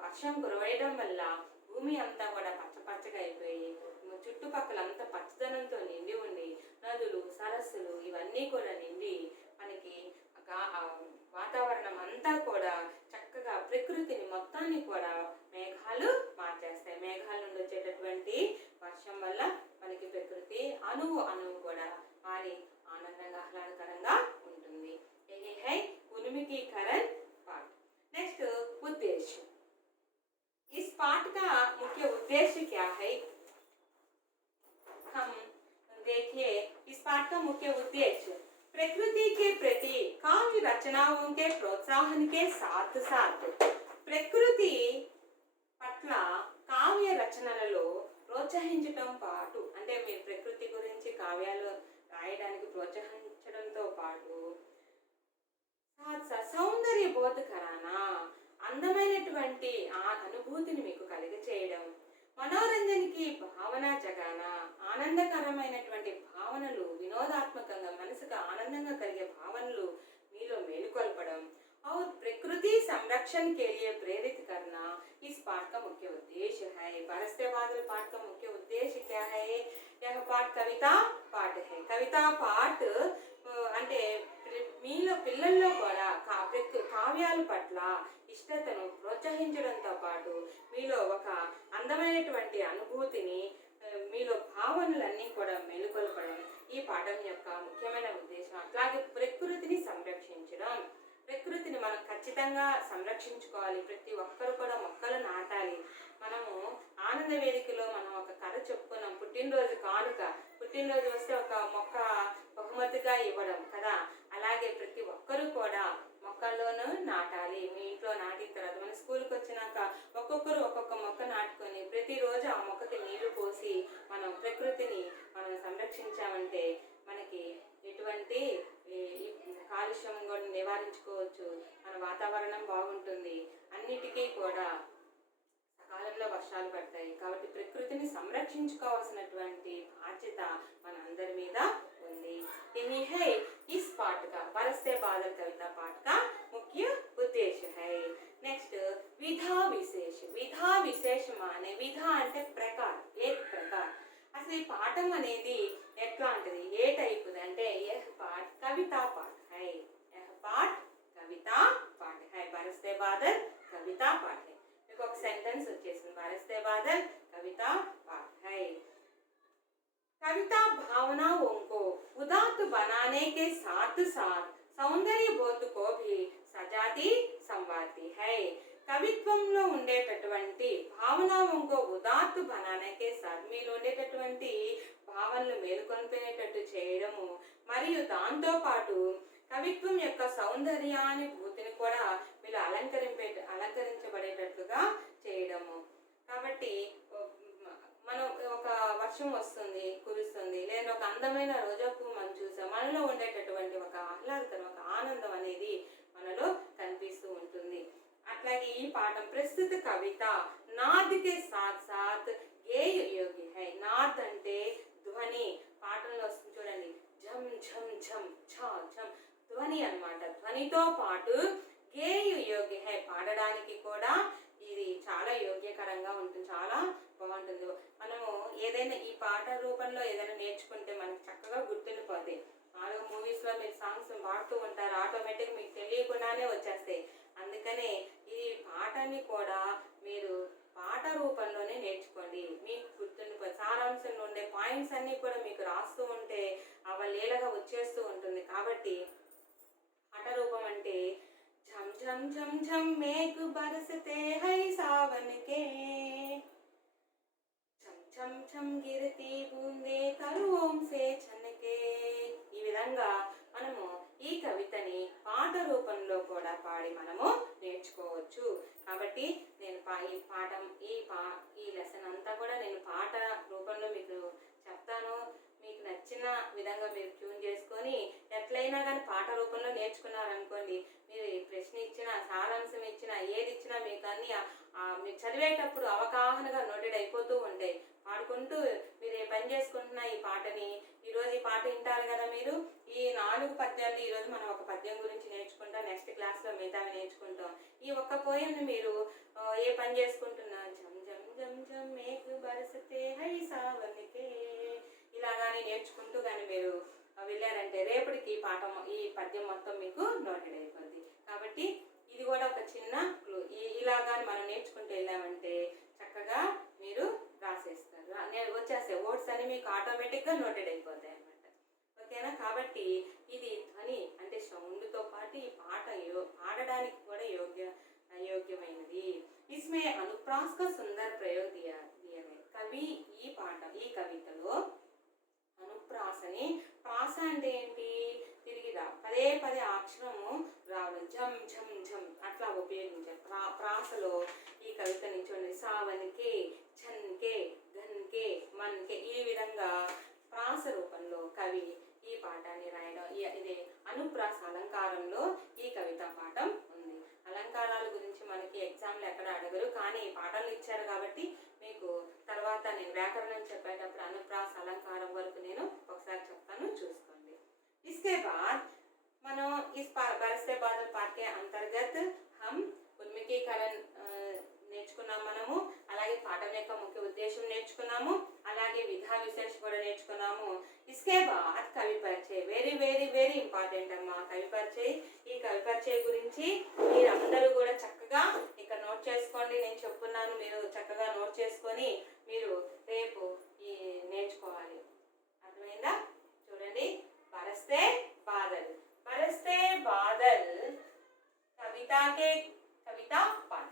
వర్షం కురవడం వల్ల భూమి అంతా కూడా పచ్చపచ్చగా అయిపోయి చుట్టుపక్కల అంతా పచ్చదనంతో నిండి ఉండి నదులు సరస్సులు ఇవన్నీ కూడా నిండి మనకి వాతావరణం అంతా కూడా చక్కగా ప్రకృతిని మొత్తాన్ని కూడా మేఘాలు మార్చేస్తాయి. మేఘాల నుండి వచ్చేటటువంటి వర్షం వల్ల మనకి ప్రకృతి అణువు కూడా మారి ఆనందంగా ఆహ్లాదకరంగా ఉంటుంది. यही है उन्मुखीकरण पाठ. नेक्स्ट उद्देश्य. इस पाठ का मुख्य उद्देश्य क्या है? हम देखिए, इस पाठ का मुख्य उद्देश्य प्रकृति के प्रति काव्य रचनाओं के प्रोत्साहन के साथ साथ ప్రకృతి పట్ల కావ్య రచనలలో ప్రోత్సహించడం పాటు, అంటే మీరు ప్రకృతి గురించి కావ్యాలు రాయడానికి ప్రోత్సహించడంతో పాటు సౌందర్య బోధ కరానా, అందమైనటువంటి ఆ అనుభూతిని మీకు కలిగచేయడం, మనోరంజనకి భావన జగాన, ఆనందకరమైనటువంటి భావనలు, వినోదాత్మకంగా మనసుకు ఆనందంగా కలిగే భావనలు మీలో మేలుకొల్పడం और प्रकृति संरक्षण के लिए प्रेरित करना इस पाठ का मुख्य उद्देश्य है. बरसते बादल पाठ का मुख्य उद्देश्य क्या है? यह पाठ कविता पाठ है. कविता पाठ అంటే మీలో పిల్లల్లో కూడా కావ్యాల పట్ల ఇష్టతను ప్రోత్సహించడంతో పాటు మీలో ఒక అందమైనటువంటి అనుభూతిని, మీలో భావనలన్నీ కూడా మేలుకొల్పడం ఈ పాఠం యొక్క ముఖ్యమైన ఉద్దేశం. అట్లాగే ప్రకృతిని సంరక్షించడం, ప్రకృతిని మనం ఖచ్చితంగా సంరక్షించుకోవాలి. ప్రతి ఒక్కరు కూడా మొక్కలు నాటాలి. మనము ఆనంద వేదికలో మనం ఒక కథ చెప్పుకున్నాం, పుట్టినరోజు కానుక, పుట్టినరోజు వస్తే ఒక మొక్క బహుమతిగా ఇవ్వడం కదా, అలాగే ప్రతి ఒక్కరూ కూడా మొక్కల్లోనూ నాటాలి. మీ ఇంట్లో నాటిన తర్వాత మన స్కూల్కి వచ్చినాక ఒక్కొక్కరు ఒక్కొక్క మొక్క నాటుకొని ప్రతిరోజు ఆ మొక్కకి నీళ్లు పోసి మనం ప్రకృతిని మనం సంరక్షించామంటే మనకి ఎటువంటి కాలుష్యం కూడా నివారించుకోవచ్చు, మన వాతావరణం బాగుంటుంది, అన్నిటికీ కూడా సకాలంలో వర్షాలు పడతాయి. కాబట్టి ప్రకృతిని సంరక్షించుకోవాల్సినటువంటి బాధ్యత మన అందరి మీద ఉంది. यही है इस पाठ का बरसते बादल कविता पाठ का मुख्य उद्देश्य है. नेक्स्ट विधा विशेष. विधा विशेष माने विधा అంటే ప్రకారం, एक प्रकार. అసలు ఈ పాఠం అనేది ఎట్లాంటిది, ఏ టైపుది అంటే यह पाठ कविता पाठ है. यह पाठ कविता पाठ है. बरसते बादल कविता पाठ है. మీకు ఒక సెంటెన్స్ వచ్చేసింది, बरसते बादल कविता पाठ है. कविता भावनाओं को उदात्त बनाने के साथ साथ सौंदर्य बोध को भी सजाती संवारती है. కవిత్వంలో ఉండేటటువంటి భావనాంకో ఉదాత్త బనానేకే సాత్, మీలో ఉండేటటువంటి భావనలు మేలుకొల్పేటట్టు చేయడము మరియు దాంతో పాటు కవిత్వం యొక్క సౌందర్యానుభూతిని కూడా మీరు అలంకరించబడేటట్లుగా చేయడము. కాబట్టి మనం ఒక వర్ష వర్షం వస్తుంది కురుస్తుంది, లేదా ఒక అందమైన రోజా పువ్వు మనం చూసాం, మనలో ఉండేటటువంటి ఒక ఆహ్లాదకరం ఒక ఆనందం అనేది మనలో కనిపిస్తూ ఉంటుంది. అట్లాగే ఈ పాఠం ప్రస్తుత కవిత నాద్ కే సాత్ సాత్ గేయ యోగి హై. నాద్ అంటే ధ్వని, పాఠంలో వస్తుంది చూడండి, ఝం ఝం ఝం ఝ ఝం ధ్వని అన్నమాట. ధ్వనితో పాటు గేయ యోగి హై, పాడడానికి కూడా ఇది చాలా యోగ్యకరంగా ఉంటుంది, చాలా బాగుంటుంది. మనము ఏదైనా ఈ పాట రూపంలో ఏదైనా నేర్చుకుంటే మనకు చక్కగా గుర్తుండిపోతాయి. మామూలుగా మూవీస్లో మీరు సాంగ్స్ పాడుతూ ఉంటారు, ఆటోమేటిక్ మీకు తెలియకుండానే వచ్చేస్తాయి. అందుకనే ఈ పాటని కూడా మీరు పాట రూపంలోనే నేర్చుకోండి, మీకు గుర్తుండిపోయి సారాంశంలో ఉండే పాయింట్స్ అన్నీ కూడా మీకు రాస్తూ ఉంటే అవలీలగా వచ్చేస్తూ ఉంటుంది. కాబట్టి పాట రూపం అంటే झम झम झम झम मेघ बरसते हैं सावन के, झम झम झम गिरती बूंदे करुओं से छनके. ఈ విధంగా మనము ఈ కవితని పాట రూపంలో కూడా పాడి మనము నేర్చుకోవచ్చు. కాబట్టి నేను ఈ లెసన్ అంతా కూడా నేను పాట రూపంలో మీకు చెప్తాను. మీకు నచ్చిన విధంగా మీరు ట్యూన్ చేసుకొని ఎట్లయినా కానీ పాట రూపంలో నేర్చుకున్నారనుకోండి, మీరు ప్రశ్న ఇచ్చినా సారాంశం ఇచ్చినా ఏది ఇచ్చినా మీకు అన్నీ మీరు చదివేటప్పుడు అవగాహనగా నోటెడ్ అయిపోతూ ఉంటాయి. పాడుకుంటూ మీరు ఏ పని చేసుకుంటున్నా ఈ పాటని, ఈరోజు ఈ పాట వింటారు కదా మీరు, ఈ 4 పద్యాలు ఈరోజు మనం ఒక పద్యం గురించి నేర్చుకుంటాం, నెక్స్ట్ క్లాస్లో మిగతావి నేర్చుకుంటాం. ఈ ఒక్క పోయంని మీరు ఏ పని చేసుకుంటున్నా జం జం జం జం మేఘ బరసతే హై సావన్కే ఇలాగానే నేర్చుకుంటూ కానీ మీరు వెళ్ళారంటే రేపటికి ఈ పద్యం మొత్తం మీకు నోటెడ్ అయిపోద్ది. కాబట్టి ఇది కూడా ఒక చిన్న క్లూ. ఇలాగాని మనం నేర్చుకుంటూ వెళ్ళామంటే చక్కగా మీరు రాసేస్తారు, వచ్చేస్తాయి వర్డ్స్ అని మీకు ఆటోమేటిక్గా నోటెడ్ అయిపోతాయి అన్నమాట. ఓకేనా? కాబట్టి ఇది ధ్వని అంటే సౌండ్తో పాటు ఈ పాట పాడడానికి కూడా యోగ్యమైనది. ఇస్మే అనుప్రాస్ కా సుందర్ ప్రయోగ్ దియా గయా. కవి ఈ కవితలో అనుప్రాసని, ప్రాస అంటే ఏంటి, తిరిగి పదే పదే అక్షరము రావడం, ఝం ఝం ఝం అట్లా ఉపయోగించారు. ప్రాసలో ఈ కవితని చూడండి, సావన్కే ఛన్కే ఘన్కే మన్కే ఈ విధంగా ప్రాస రూపంలో కవి ఈ పాఠాన్ని రాయడం. ఇది అనుప్రాస అలంకారంలో ఈ కవితా పాఠం ఉంది. అలంకారాల గురించి మనకి ఎగ్జామ్లు ఎక్కడ అడగరు, కానీ పాఠాలు ఇచ్చారు కాబట్టి మీకు తర్వాత నేను వ్యాకరణం చెప్పేటప్పుడు అనుప్రాస అలంకారం వరకు నేను ఒకసారి చెప్తాను, చూసుకోండి. इसके बाद మనం इस बरसते बादल पाठ के अंतर्गत हम उन्मुखीकरण నేర్చుకున్నాం మనము. అలాగే పాఠం యొక్క ముఖ్య ఉద్దేశం నేర్చుకున్నాము, అలాగే విధా విశేష కూడా నేర్చుకున్నాము. ఇస్కే బాద్ కవి పరిచయ, వెరీ వెరీ వెరీ ఇంపార్టెంట్ అమ్మా కవి పరిచయ. ఈ కవి పరిచయ గురించి మీరందరూ కూడా చక్కగా ఇక్కడ నోట్ చేసుకోండి. నేను చెప్తున్నాను, మీరు చక్కగా నోట్ చేసుకొని మీరు రేపు ఈ నేర్చుకోవాలి. అర్థమైందా? చూడండి, బరస్తే బాదల్, బరస్తే బాదల్ కవితా పాఠ.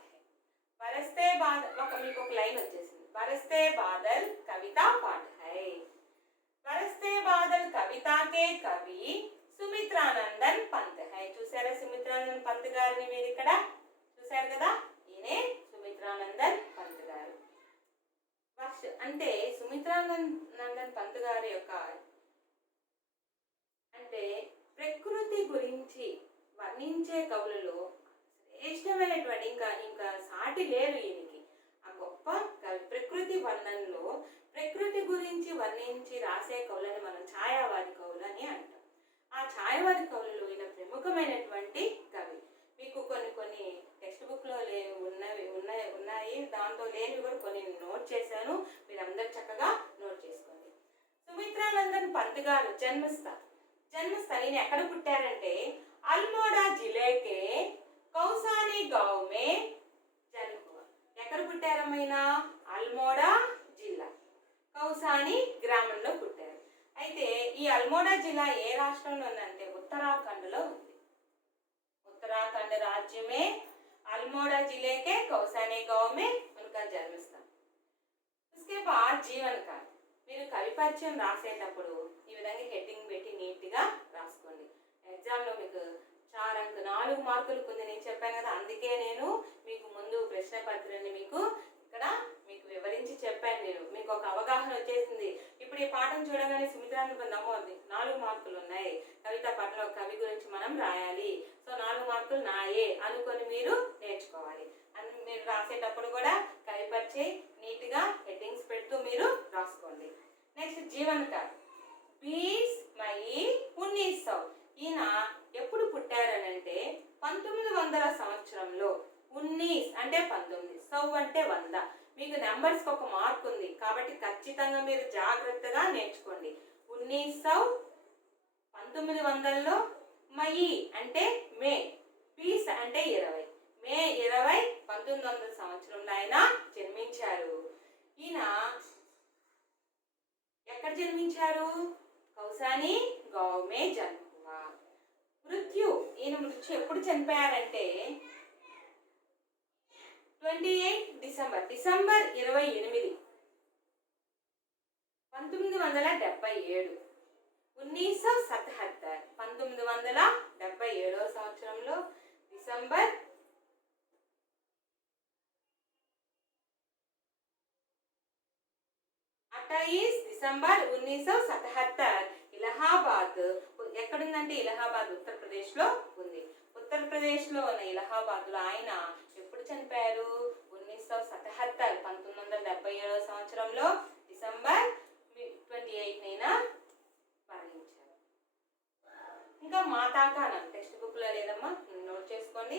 बरसते बादल మీకు ఒక లైన్ వచ్చేసింది, बरसते बादल कविता पाठ है. बरसते बादल कविता के कवि సుమిత్రానందన్ పంత్ है. చూసారా సుమిత్రానందన్ పంత్ గారిని మీరు ఇక్కడ చూసారు కదా, ఈయనే సుమిత్రానందన్ పంత్ గారు. అంటే సుమిత్రానందన్ పంత్ గారి యొక్క అంటే ప్రకృతి గురించి వర్ణించే కవులలో శ్రేష్టమైనటువంటి ఇంకా సాటి లేరు ఈయనకి. ఆ గొప్ప కవి ప్రకృతి వర్ణనలో ప్రకృతి గురించి వర్ణించి రాసే కవులని మనం ఛాయావాది కవులని అంటాం. ఆ ఛాయావాది కవులలో ఈయన ప్రముఖమైనటువంటి కవి. మీకు కొన్ని టెక్స్ట్ బుక్లో ఉన్నాయి, దాంతో లేనివి కూడా కొన్ని నోట్ చేశాను, మీరందరూ చక్కగా నోట్ చేసుకోండి. సుమిత్రానందన్ పంత్ గారు జన్మస్థలి ఈయన ఎక్కడ పుట్టారంటే అల్మోడా జిల్లాకే కౌసాని గావ్ మే జన్మ హువా. ఎక్కడ పుట్టారమైనా అల్మోడా జిల్లా కౌసాని గ్రామంలో పుట్టారు. అయితే ఈ అల్మోడా జిల్లా ఏ రాష్ట్రంలో ఉందంటే ఉత్తరాఖండ్లో ఉంది. उत्तराखंड राज्य में अल्मोड़ा जिले के कौसानी गांव में उनका जन्म स्थान. उसके बाद जीवन काल. మీరు కవి పరిచయం రాసేటప్పుడు ఈ విధంగా హెడ్డింగ్ పెట్టి నీట్గా రాసుకోండి. ఎగ్జామ్లో మీకు 4 మార్కులకు ఉంది నేను చెప్పాను కదా, అందుకే నేను మీకు ముందు ప్రశ్న పత్రాన్ని మీకు ఇక్కడ మీకు వివరించి చెప్పాను. మీకు ఒక అవగాహన వచ్చేసింది. ఇప్పుడు ఈ పాఠం చూడగానే సుమిత్రానంద నమోదు 4 మార్కులు ఉన్నాయి. కవితా పాఠంలో కవి గురించి మనం రాయాలి. సో 4 మార్కులు నాయే అనుకొని మీరు నేర్చుకోవాలి. మీరు రాసేటప్పుడు కూడా కవి పరిచయం నీట్గా హెడ్డింగ్స్ పెడుతూ మీరు రాసుకోండి. నెక్స్ట్ జీవన్ కార్ 20 మయి 1900. ఈయన ఎప్పుడు పుట్టారనంటే 1900 సంవత్సరంలో. 19 అంటే 19, 100 అంటే 100. మీకు నెంబర్స్ ఒక మార్క్ ఉంది కాబట్టి ఖచ్చితంగా మీరు జాగ్రత్తగా నేర్చుకోండి. 1900లో మయి అంటే మే, 20 అంటే 20, మే 20 1900 సంవత్సరంలో ఆయన జన్మించారు. ఈయన ఎక్కడ జన్మించారు? కౌసాని గావ్ మే జన్మ హువా. మృత్యు, ఈయన మృత్యు ఎప్పుడు చనిపోయారంటే 28 డిసెంబర్ 28 1977. 1977 1977 సంవత్సరంలో డిసెంబర్ 28 డిసెంబర్ 1977 ఇలహాబాద్. ఎక్కడుందంటే ఇలహాబాద్ ఉత్తరప్రదేశ్లో ఉంది. ఉత్తరప్రదేశ్లో ఉన్న ఇలహాబాద్లో ఆయన ఎప్పుడు చనిపోయారు? 1977 1977 సంవత్సరంలో డిసెంబర్ 28 మరణించారు. ఇంకా మాతాకానం టెక్స్ట్ బుక్లో లేదమ్మా, నోట్ చేసుకోండి.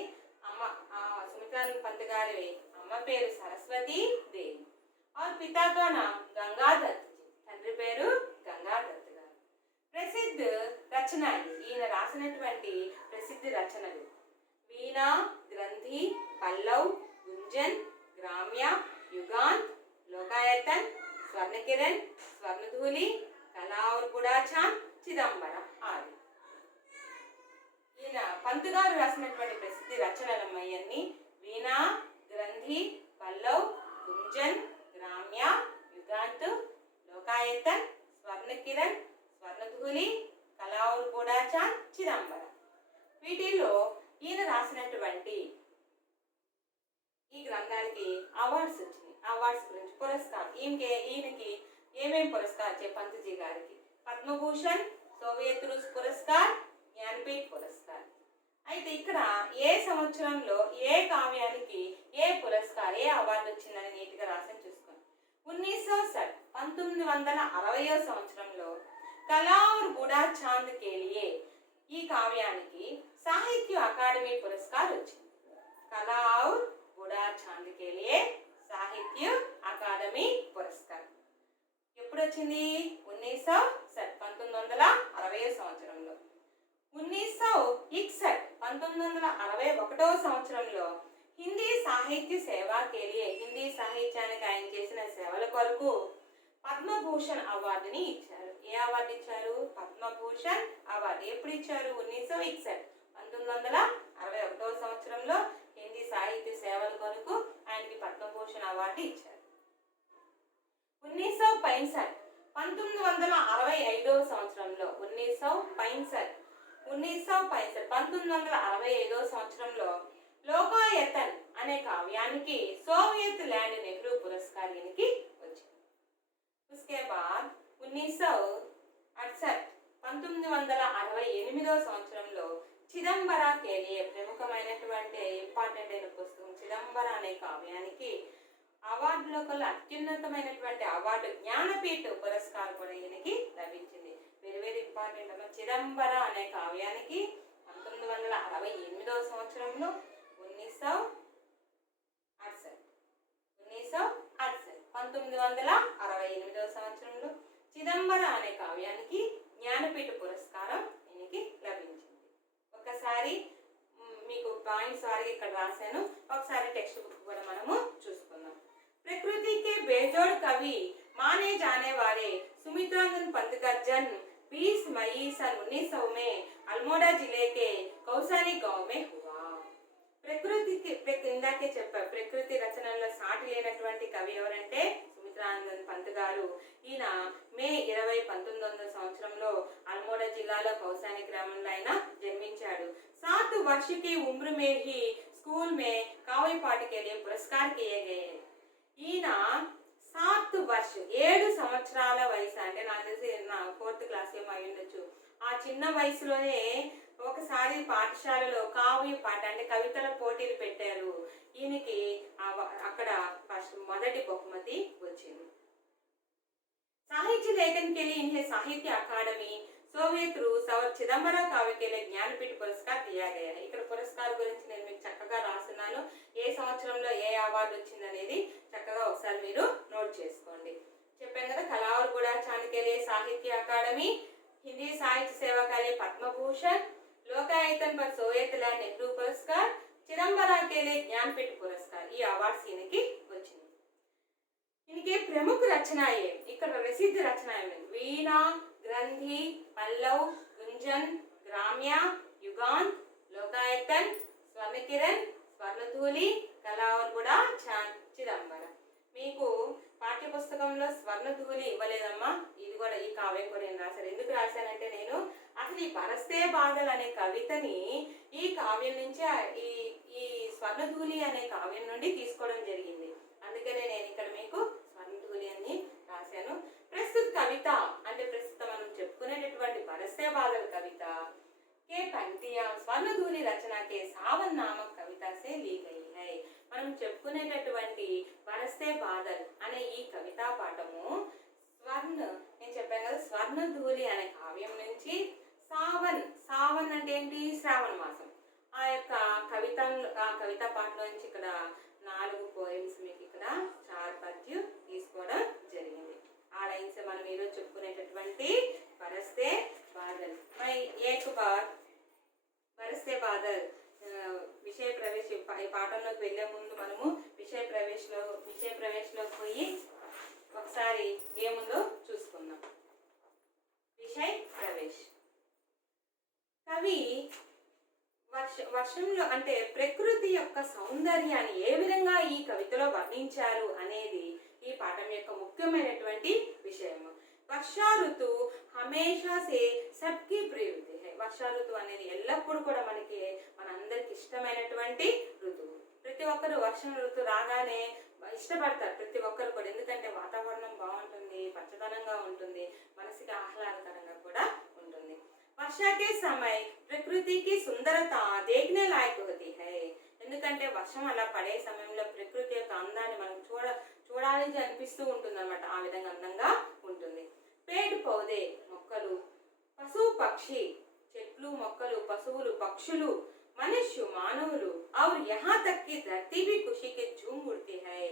సుమిత్రానంద పంత్ గారి అమ్మ పేరు సరస్వతి దేవి. और पिता का नाम गंगादत्त जी, తండ్రి పేరు గంగాదత్ గారు. ప్రసిద్ధ రచనలు, ఈయన రాసినటువంటి ప్రసిద్ధ రచనలు వీణా, గ్రంథి, పల్లవ్, గుంజన్, గ్రామ్య, యుగాంత్, లోకాయతన్, స్వర్ణకిరణ్, స్వర్ణధూలి, కళా और బుడాచాన్, చిదంబరం ఆది. ఈయన పంత్ గారు రాసినటువంటి ప్రసిద్ధ రచనలు అన్నీ వీణా, గ్రంథి, పల్లవ్, గుంజన్, గ్రామ్య, యుగాంత్, లోకాయతన్, స్వర్ణకిరణ్, స్వర్ణధూలి, కళా और బుడాచాన్, చిదంబరం. వీటిల్లో ఈయన రాసినటువంటి ఈ గ్రంథాలకి అవార్డ్స్ వచ్చినాయి. అవార్డ్స్ గురించి పురస్కారం ఈయనకి ఏమేమి పురస్కారం వచ్చాయి? పంత్జీ గారికి పద్మభూషణ్, సోవియత్ రూస్ పురస్కార్, జ్ఞానపీఠ్ పురస్కార్. అయితే ఇక్కడ ఏ సంవత్సరంలో ఏ కావ్యానికి ఏ పురస్కార్ ఏ అవార్డు వచ్చిందని నీట్గా రాసని చూసుకోండి. 1960 1960 సంవత్సరంలో కళా और బుడాచాంద్ కే లియే ఈ కావ్యానికి సాహిత్య అకాడమీ పురస్కార్ వచ్చింది. కళా और బుడాచాంద్ కే లియే సాహిత్య అకాడమీ పురస్కార్ ఎప్పుడు వచ్చింది? 1960 సంవత్సరంలో. 1961 1961 సంవత్సరంలో హిందీ సాహిత్య సేవా కేలియే హిందీ సాహిత్యానికి ఆయన చేసిన సేవల కొరకు పద్మభూషణ్ అవార్డుని ఇచ్చారు. ఏ అవార్డు ఇచ్చారు? పద్మభూషణ్ అవార్డు. ఎప్పుడు ఇచ్చారు? 1961 1961 సంవత్సరంలో హిందీ సాహిత్య సేవల కొరకు ఆయనకి పద్మభూషణ్ అవార్డు ఇచ్చారు. 1965 1965 సంవత్సరంలో 1965 సంవత్సరంలో లోకాయతన్ అనే కావ్యానికి సోవియత్ ల్యాండ్ నెహ్రూ పురస్కార్ ఈయనకి వచ్చింది. उसके बाद 1968 1968 సంవత్సరంలో చిదంబర కేలియే ప్రముఖమైనటువంటి ఇంపార్టెంట్ అయిన పుస్తకం చిదంబర అనే కావ్యానికి అవార్డులో కల్లా అత్యున్నతమైనటువంటి అవార్డు జ్ఞానపీఠ పురస్కారం కూడా ఈయనకి లభించింది. వెరీ వెరీ ఇంపార్టెంట్ అన్న చిదంబర అనే కావ్యానికి 1968 సంవత్సరంలో 1968 సంవత్సరంలో చిదంబర అనే కావ్యానికి జ్ఞానపీఠ పురస్కారం ఈయనకి లభించింది. ఒకసారి మీకు పాయింట్స్ వారికి ఇక్కడ రాశాను. ఒకసారి టెక్స్ట్ బుక్ కూడా మనము చూసుకుందాం. प्रकृति के बेजोड़ कवि माने जाने वाले सुमित्रानंद पंत का जन्म 20 मई सन 1900 में अल्मोड़ा जिले के कौसानी गांव में हुआ. ఇందాకే చెప్పా ప్రకృతి రచనల్లో సాటి లేనటువంటి కవి ఎవరంటే సుమిత్రానందన్ పంత్ గారు. ఈయన మే 20 1900 సంవత్సరంలో అల్మోడా జిల్లాలో కౌసాని గ్రామంలో ఆయన జన్మించాడు. 7 वर्ष की उम्र में ही स्कूल में काव्य पाठ के लिए पुरस्कार किए गए. ఈయన 7 వర్ష 7 సంవత్సరాల వయసు, అంటే నాకు తెలిసి నా 4th క్లాస్ ఏమో అయి ఉండొచ్చు. ఆ చిన్న వయసులోనే ఒకసారి పాఠశాలలో కావ్య పాట అంటే కవితల పోటీలు పెట్టారు. ఈయనకి అక్కడ ఫస్ట్ మొదటి బహుమతి వచ్చింది. साहित्य लेखन के लिए इन्हें साहित्य अकादमी सोवियत रूस और चिदंबरा काव्य के लिए ज्ञानपीठ पुरस्कार दिया गया है. ఇక్కడ పురస్కారం గురించి నేను మీకు చక్కగా రాస్తున్నాను. ఏ సంవత్సరంలో ఏ అవార్డు వచ్చింది అనేది చక్కగా ఒకసారి మీరు నోట్ చేసుకోండి. చెప్పాను కదా, కలావర్ కూడా చాంద్ के लिए साहित्य अकादमी, हिंदी साहित्य सेवा के लिए पद्म भूषण, लोकायतन पर सोवियत लैंड नेहरू पुरस्कार, चिदंबरा के लिए ज्ञानपीठ पुरस्कार, ఈ అవార్డ్స్ ఈయనకి వచ్చింది. इनके प्रमुख रचनाएं, ఇక్కడ प्रसिद्ध रचनाएं वीणा, ग्रंथि, पल्लव, गुंजन, ग्राम्य, युगांत, लोकायतन, स्वर्णकिरण, स्वर्णधूलि, కళావరగూడ, చిదంబర. మీకు పాఠ్య పుస్తకంలో స్వర్ణధూళి ఇవ్వలేదమ్మా. ఇది కూడా ఈ కావ్యం కూడా నేను రాశాను. ఎందుకు రాశానంటే నేను అసలు ఈ బరస్తే బాధలు అనే కవితని ఈ కావ్యం నుంచి ఈ ఈ స్వర్ణధూళి అనే కావ్యం నుండి తీసుకోవడం జరిగింది. అందుకనే నేను ఇక్కడ మీకు స్వర్ణధూళి అని రాశాను. ప్రస్తుత కవిత అంటే ప్రస్తుతం మనం చెప్పుకునేటటువంటి బరస్తే బాధల కవిత के पंक्तियां స్వర్ణధూళి రచన के सावन नामक कविता से ली गई है. మనం చెప్పుకునేటటువంటి బరస్తే బాధల్ అనే ఈ కవితా పాఠము నేను చెప్పాను కదా, స్వర్ణధూళి అనే కావ్యం నుంచి సావన్ అంటే ఏంటి, శ్రావణ మాసం. ఆ యొక్క కవితా పాఠంలో నుంచి ఇక్కడ 4 పోయమ్స్ మీకు ఇక్కడ 4 పద్యం తీసుకోవడం జరిగింది. ఆ లైన్స్ మనం ఈరోజు చెప్పుకునేటటువంటి బరస్తే బాదల్. మరి एक बार బరస్తే బాదల్ విషయ ప్రవేశ ఈ పాఠంలోకి వెళ్ళే ముందు మనము విషయ ప్రవేశంలో పోయి ఒకసారి ఏముందో చూసుకుందాం. విషయ ప్రవేశ్. కవి వర్షంలో అంటే ప్రకృతి యొక్క సౌందర్యాన్ని ఏ విధంగా ఈ కవితలో వర్ణించారు అనేది ఈ పాఠం యొక్క ముఖ్యమైనటువంటి విషయం. వర్షా ఋతు హమేషా సే సబ్కి ప్రియ ఋతు హై. వర్షా ఋతు అనేది ఎల్లప్పుడూ కూడా మనందరికి ఇష్టమైనటువంటి ఋతువు. ప్రతి ఒక్కరు వర్షం ఋతు రాగానే ఇష్టపడతారు, ప్రతి ఒక్కరు కూడా. ఎందుకంటే వాతావరణం బాగుంటుంది, పచ్చదనంగా ఉంటుంది, మనసుకి ఆహ్లాదకరంగా కూడా ఉంటుంది. वर्षा के समय प्रकृति की सुंदरता देखने लायक होती है. ఎందుకంటే వర్షం అలా పడే సమయంలో ప్రకృతి యొక్క అందాన్ని మనం చూడాలి అనిపిస్తూ ఉంటుంది అన్నమాట. ఆ విధంగా అందంగా ఉంటుంది. పేడ్ పౌదే మొక్కలు, పశు పక్షి చెట్లు మొక్కలు, పశువులు పక్షులు, మనుష్య మానవులు, और यहाँ तक कि धरती भी खुशी के झूम उड़ती है.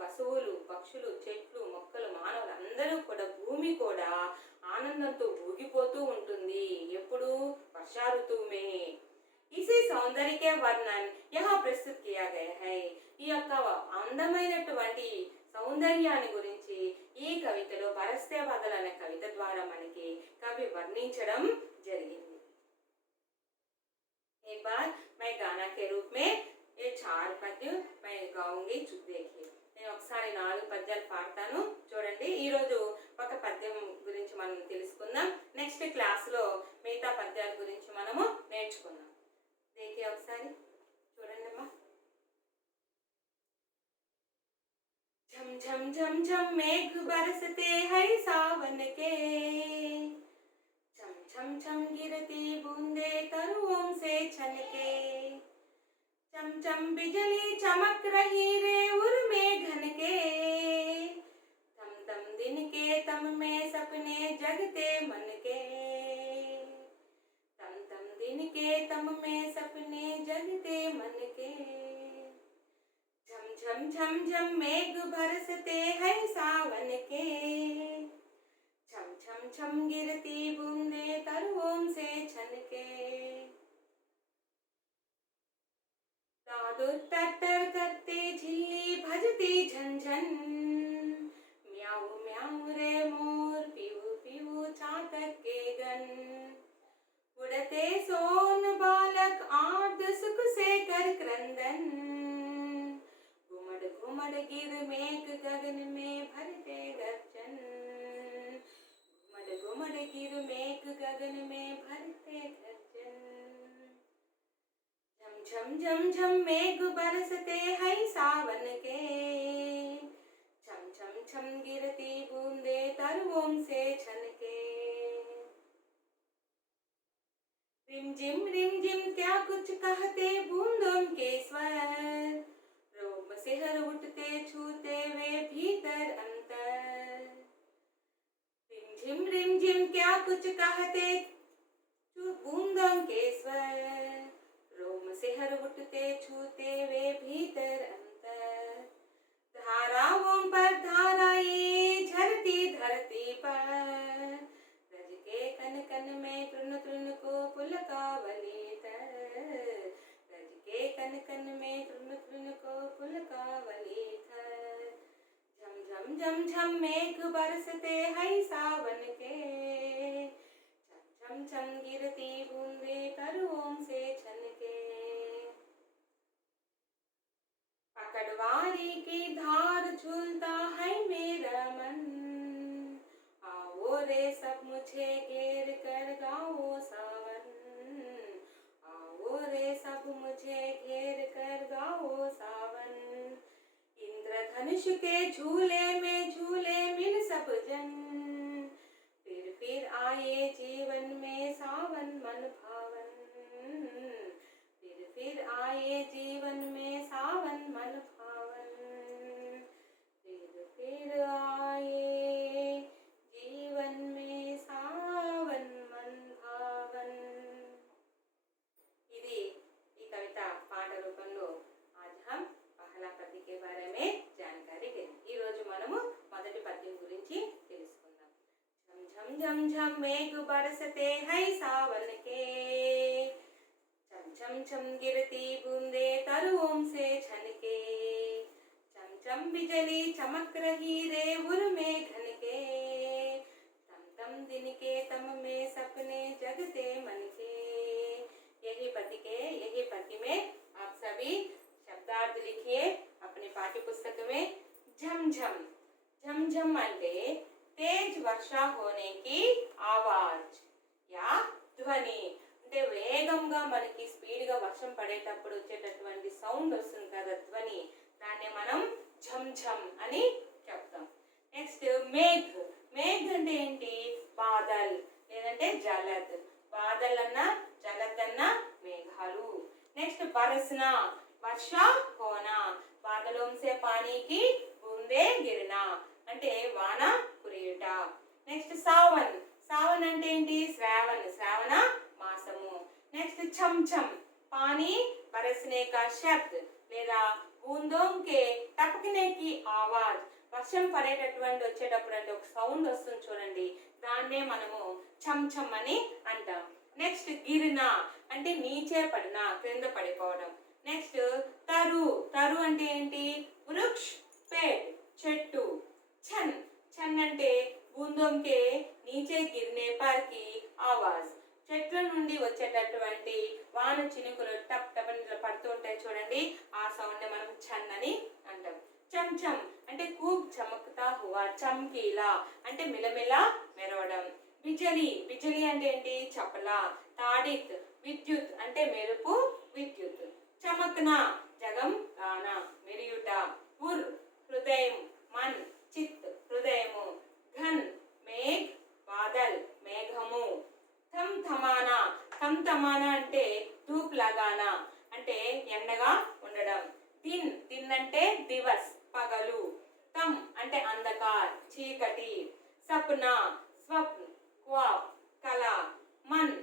పశువులు పక్షులు చెట్లు మొక్కలు మానవులు అందరూ కూడా భూమి కూడా ఆనందంతో ఊగిపోతూ ఉంటుంది. ఎప్పుడు వర్షా ఋతువు మే. इसी सौंदर्य के वर्णन यहाँ प्रस्तुत किया गया है. ఈ యొక్క అందమైనటువంటి సౌందర్యాన్ని గురించి ఈ కవితలో బరస్తే బాధలు అనే కవిత ద్వారా మనకి కవి వర్ణించడం జరిగింది. एक बार मैं गाना के रूप में ये 4 पद्य मैं गाऊंगी. देखिए, నేను ఒకసారి 4 పద్యాలు పాడతాను, చూడండి. ఈరోజు ఒక పద్యం గురించి మనం తెలుసుకుందాం. నెక్స్ట్ క్లాస్లో మిగతా పద్యాల గురించి మనము నేర్చుకుందాం. देखिए ఒకసారి చూడండి అమ్మా. झम झम झम झम मेघ बरसते हैं सावन के, झम झम झम गिरती बूंदे तरुओं से छनके, चम चम बिजली चमक रही रे उर्मे घन के, तम तम दिन के तम में सपने जगते मन के, तम तम दिन के तम में सपने जगते मन के, झम झम झम झम मेघ बरसते हैं सावन के, छम छम छम गिरती बूंदे तरुओं से छनके, दादुर टट्टर करते झिल्ली भजती झंझन, म्याऊ म्याऊ रे मोर पीऊ पीऊ चातक के गन, उड़ते सोन बालक आर्द सुख से कर क्रंदन, घुमड़ घुमड़ गिर मेघ गगन में भरते गर्जन, घुमड़ घुमड़ गिर मेघ गगन में भरते गर्जन, झम झम झम मेघ बरसते हैं सावन के, झम झम कुछ कहते बूंदों के स्वर, रोम से हर उठते छूते वे भीतर अंतर, धाराओं पर धाराएं झरती धरती पर, रज के कन कन में तृण तृण को पुलकावली तर, रज के कन कन में तृण तृण को पुलकावली थर, झम झम झम झम मेघ बरसते हैं सावन के, छम छम गिरती बूंदे तरुओं से छनके, पकड़वारी की धार झूलता है मेरा मन, आओ रे सब मुझे घेर कर गाओ सावन, आओ रे सब मुझे घेर कर गाओ सावन, इंद्रधनुष के झूले में झूले मिल सब जन, फिर आए जीवन में सावन मन भावन, फिर आए जीवन में सावन मन भावन, फिर आए जीवन में सावन मन भावन। ఇది ఈ కవిత పాట రూపంలో आज हम पहला पद्य के बारे में जानकारी लेंगे। ఈ రోజు మనము మొదటి పద్యం గురించి తెలుసుకుందాం। झम झम झम मेघ बरसते हैं सावन के, छम छम छम गिरती बूंदे तरुओं से छनके, चम चम बिजली चमक रही रे उर में घन के, तम तम दिन के तम में सपने जगते मन के। यही पद्य में आप सभी शब्दार्थ लिखिए अपने पाठ्य पुस्तक में। झम झम झम झम అంటే तेज वर्षा होने की आवाज या ధ్వని, అంటే వేగంగా మనకి స్పీడ్ గా వర్షం పడేటప్పుడు వచ్చేటటువంటి సౌండ్ వస్తుంది కదా ధ్వని, దాన్ని మనం ఝమ్ ఝమ్ అని చెప్తాం। నెక్స్ట్ మేఘ్, మేఘ్ అంటే ఏంటి? బాదల్ లేదంటే జలద్, బాదల్ అన్న జలద్ అన్న మేఘాలు। నెక్స్ట్ బరస్నా, వర్షా హోనా, బాదలోం సే పానీ కి బూందే గిరనా అంటే వాన కురియుట। నెక్స్ట్ సావన్, సావన్ అంటే ఏంటి? శ్రావణ, శ్రావణ మాసము। నెక్స్ట్ ఛమ్ ఛమ్, పానీ బరస్నే కా శబ్ద్ లేదా బూందోం కే టపకనే కి ఆవాజ్, వర్షం పడేటటువంటి వచ్చేటప్పుడు అంటే ఒక సౌండ్ వస్తుంది చూడండి, దాన్నే మనము ఛమ్ ఛమ్ అని అంటాం। నెక్స్ట్ గిరినా అంటే నీచే పడిన, క్రింద పడిపోవడం। నెక్స్ట్ తరు, తరు అంటే ఏంటి? వృక్ష్, పేడ్ చెట్టు। छन, छन అంటే బూందోం కే నీచే గిర్నే పర్ కి ఆవాజ్, చెట్ల నుండి వచ్చేటటువంటి వాన చినుకులు టప్ టప్ అని పడుతూ ఉంటాయి చూడండి, ఆ సౌండ్ మనం ఛన్ అని అంటాం। చమ్ చమ్ అంటే కూబ్ చమక్తా హువా, చమ్కీలా అంటే మిలమిల మెరవడం। బిజలి, బిజలి అంటే ఏంటి? చపలా। తాడిత్, విద్యుత్ అంటే మెరుపు, విద్యుత్। చమక్నా జగం గాన మెరియుట। ఉర్ హృదయం, మన్ చిత్ హృదయము। ఘన్ మేఘ్ బాదల్ మేఘము। థమ్ థమానా, థమ్ థమానా అంటే ధూప్ లగానా అంటే ఎండగా ఉండడం। దిన్, దిన్ అంటే దివస్ పగలు। తమ్ అంటే అంధకార్ చీకటి। సప్నా స్వప్న క్వాప్ కళ। మన్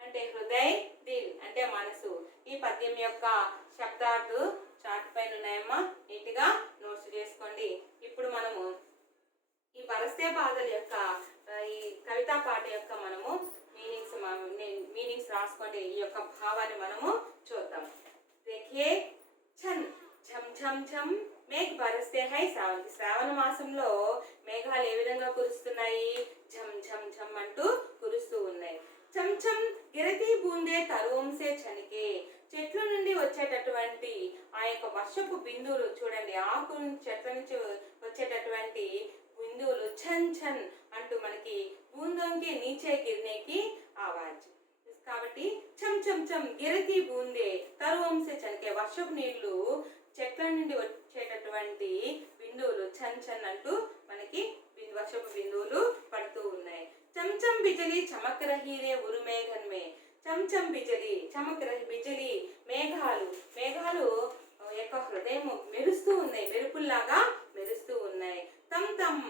అంటే హృదయ్, దిల్ అంటే మనసు। ఈ పద్యం యొక్క శబ్దాలు చార్ట్ పైన ఉన్నాయమ్మా, నీట్గా నోట్స్ చేసుకోండి। ఇప్పుడు మనము ఈ బరస్తే బాదల్ యొక్క ఈ కవితా పాట యొక్క మనము మీనింగ్స్ రాసుకోండి, ఈ యొక్క భావాన్ని మనము చూద్దాం। देखिए छन झम झम झम మేఘ్ బరస్తే హై శ్రావణ, శ్రావణ మాసంలో మేఘాలు ఏ విధంగా కురుస్తున్నాయి? ఝమ్ ఝమ్ ఝమ్ అంటూ కురుస్తూ ఉన్నాయి। చమ్ చమ్ గిరతి బూందే తరువం సే చనికే, చెట్ల నుండి వచ్చేటటువంటి ఆ యొక్క వర్షపు బిందువులు చూడండి, ఆకు చెట్ల నుంచి వచ్చేటటువంటి బిందువులు ఛన్ ఛన్ అంటూ మనకి బూందోంకి నీచే గిర్నేకి ఆవాజ్। కాబట్టి చమ్ చమ్ చమ్ గిరతి బూందే తరువం సే చనికే, వర్షపు నీళ్లు చెట్ల నుండి వచ్చేటటువంటి బిందువులు ఛన్ ఛన్ అంటూ మనకి వర్షపు బిందువులు పడుతూ ఉన్నాయి। చమ్ చమ్ బిజలి చమక్ రహీ రే ఉరు మేఘన్ మే, చమ్ చమ్ బిజలి చమక్ రహీ, బిజలి మేఘాలు, మేఘాలు యొక్క హృదయం మెరుస్తూ ఉన్నాయి, మెరుపుల్లాగా మెరుస్తూ ఉన్నాయి। తమ్ తమ్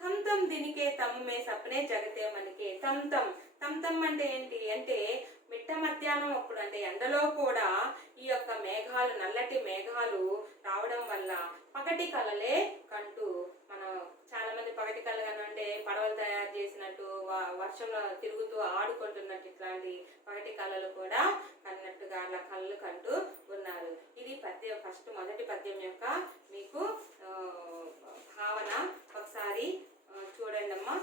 తమ్ తమ్ దినికే తమ్ మే సప్నే జగతే మనకి తమ్ తమ్ తమ్ తమ్ అంటే ఏంటి అంటే మిట్ట మధ్యాహ్నం అప్పుడు అంటే ఎండలో కూడా ఈ యొక్క మేఘాలు నల్లటి మేఘాలు రావడం వల్ల పగటి కలలే కంటూ మనం చాలా మంది పగటి కళ అంటే పడవలు తయారు చేసినట్టు వర్షంలో తిరుగుతూ ఆడుకుంటున్నట్టు ఇట్లాంటి పగటి కళలు కూడా కన్నట్టుగా అలా కళ్ళు కంటూ ఉన్నారు. ఇది పద్యం మొదటి పద్యం యొక్క మీకు భావన ఒకసారి చూడండి అమ్మా.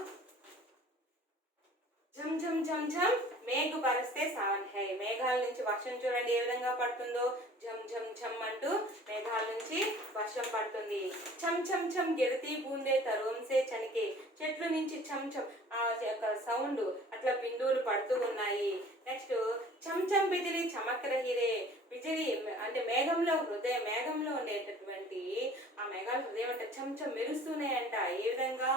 झम झम झम झम మేఘ బరస్తే సావన్ హై. మేఘాల నుంచి వర్షం చూడండి ఏ విధంగా పడుతుందో. ఝమ్ ఝమ్ ఝమ్ అంటూ మేఘాల నుంచి వర్షం పడుతుంది. ఛమ్ ఛమ్ ఛమ్ గిరతి బూందే తరువంసే చనికే. చెట్ల నుంచి ఛమ్ ఛమ్ ఆ యొక్క సౌండ్ అట్లా బిందువులు పడుతూ ఉన్నాయి. నెక్స్ట్ ఛమ్ ఛమ్ బిజిలి చమక్ రహిరే. బిజిలి అంటే మేఘంలో ఉండేటటువంటి ఆ మేఘాల హృదయం అంటే ఛమ్ ఛమ్ మెరుస్తున్నాయంట. ఏ విధంగా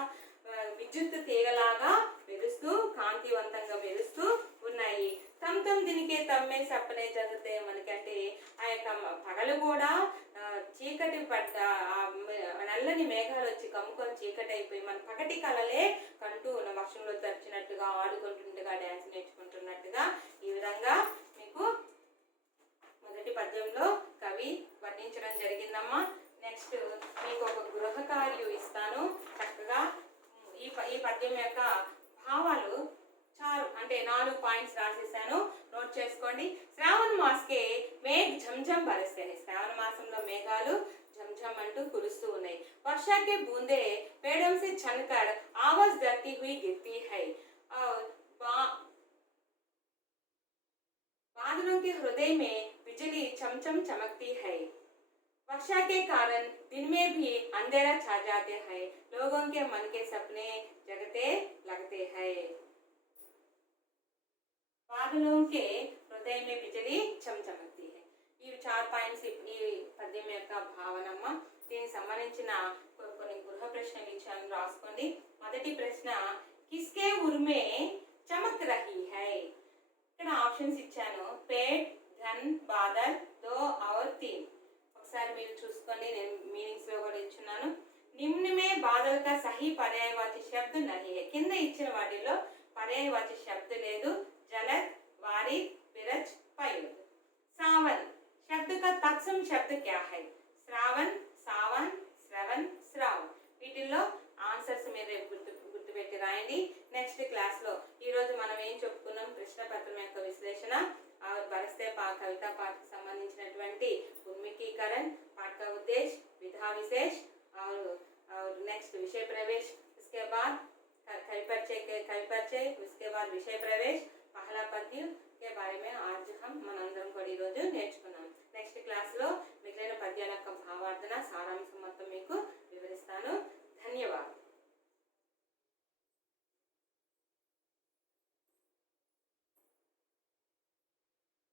విద్యుత్ తీగలాగా మెరుస్తూ కాంతివంతంగా మెరుస్తూ ఉన్నాయి. తమ్ తమ్ దీనికే తమ్మే సప్పనే జగతే మనకంటే ఆ యొక్క పగలు కూడా చీకటి పడ్డ నల్లని మేఘాలు వచ్చి కమ్ముకొని చీకటి అయిపోయి మన పగటి కలలే కంటూ ఉన్న వర్షంలో తడిచినట్టుగా ఆడుకుంటుండగా డ్యాన్స్ నేర్చుకుంటున్నట్టుగా ఈ విధంగా మీకు మొదటి పద్యంలో కవి వర్ణించడం జరిగిందమ్మా. నెక్స్ట్ మీకు ఒక గృహ కార్యం ఇస్తాను. చక్కగా ఈ పద్యం యొక్క భావాలు చాలు అంటే 4 పాయింట్స్ రాసేసాను, నోట్ చేసుకోండి. శ్రావణ మాస్కే మేఘ ఝంఝం బరస్తే. శ్రావణ మాసంలో మేఘాలు ఝంఝం అంటూ కురుస్తూ ఉన్నాయి. వర్షాకే బూందే पेड़ों से छनकर आवाज डरती हुई गिरती है. बादलों के हृदय में बिजली चमचम चमकती है. वर्षा के कारण दिन में भी अंधेरा छा जाते हैं. लोगों के मन के सपने जगते लगते हैं. बादलों के हृदय में बिजली चमचमकती है. ఈ 4 పాయింట్స్ ఈ పద్యం యొక్క భావనమ్మ. దీనికి సంబంధించిన కొన్ని గృహ ప్రశ్నలు ఇచ్చాను, రాసుకోండి. మొదటి ప్రశ్న కిస్కే ఉర్మే చమక్ రహీ హై. ఇక్కడ ఆప్షన్స్ ఇచ్చాను. పేట్, ఘన్, బాదల్, దో और तीन. ఒకసారి మీరు చూసుకోండి, నేను మీనింగ్స్ లో కూడా ఇచ్చున్నాను. నిమ్న మే బాదల్ కా సహీ పర్యాయవాచి శబ్ద నహీ హై. కింద ఇచ్చిన వాటిలో పర్యాయవాచి శబ్ద లేదు. జలద్, వారిద్, బిరజ్, పైల్. सावन शब्द का तत्सम शब्द क्या है? श्रावण, सावन, श्रवण, श्राव. వీటిల్లో ఆన్సర్స్ మీరు గుర్తుపెట్టి రాయండి. నెక్స్ట్ క్లాస్ లో ఈ రోజు మనం ఏం చెప్పుకున్నాం? ప్రశ్నపత్రం యొక్క విశ్లేషణ और बरसते कविता पाठ की संबंधिंचिनटुवंटि उन्मुखीकरण, पाठ का उद्देश्य, विधा विशेष और नेक्स्ट विषय प्रवेश. इसके बाद कवि परिचय, उसके बाद विषय प्रवेश, पहला पद्य के बारे में आज हम मనందరం కూడా ఈ రోజు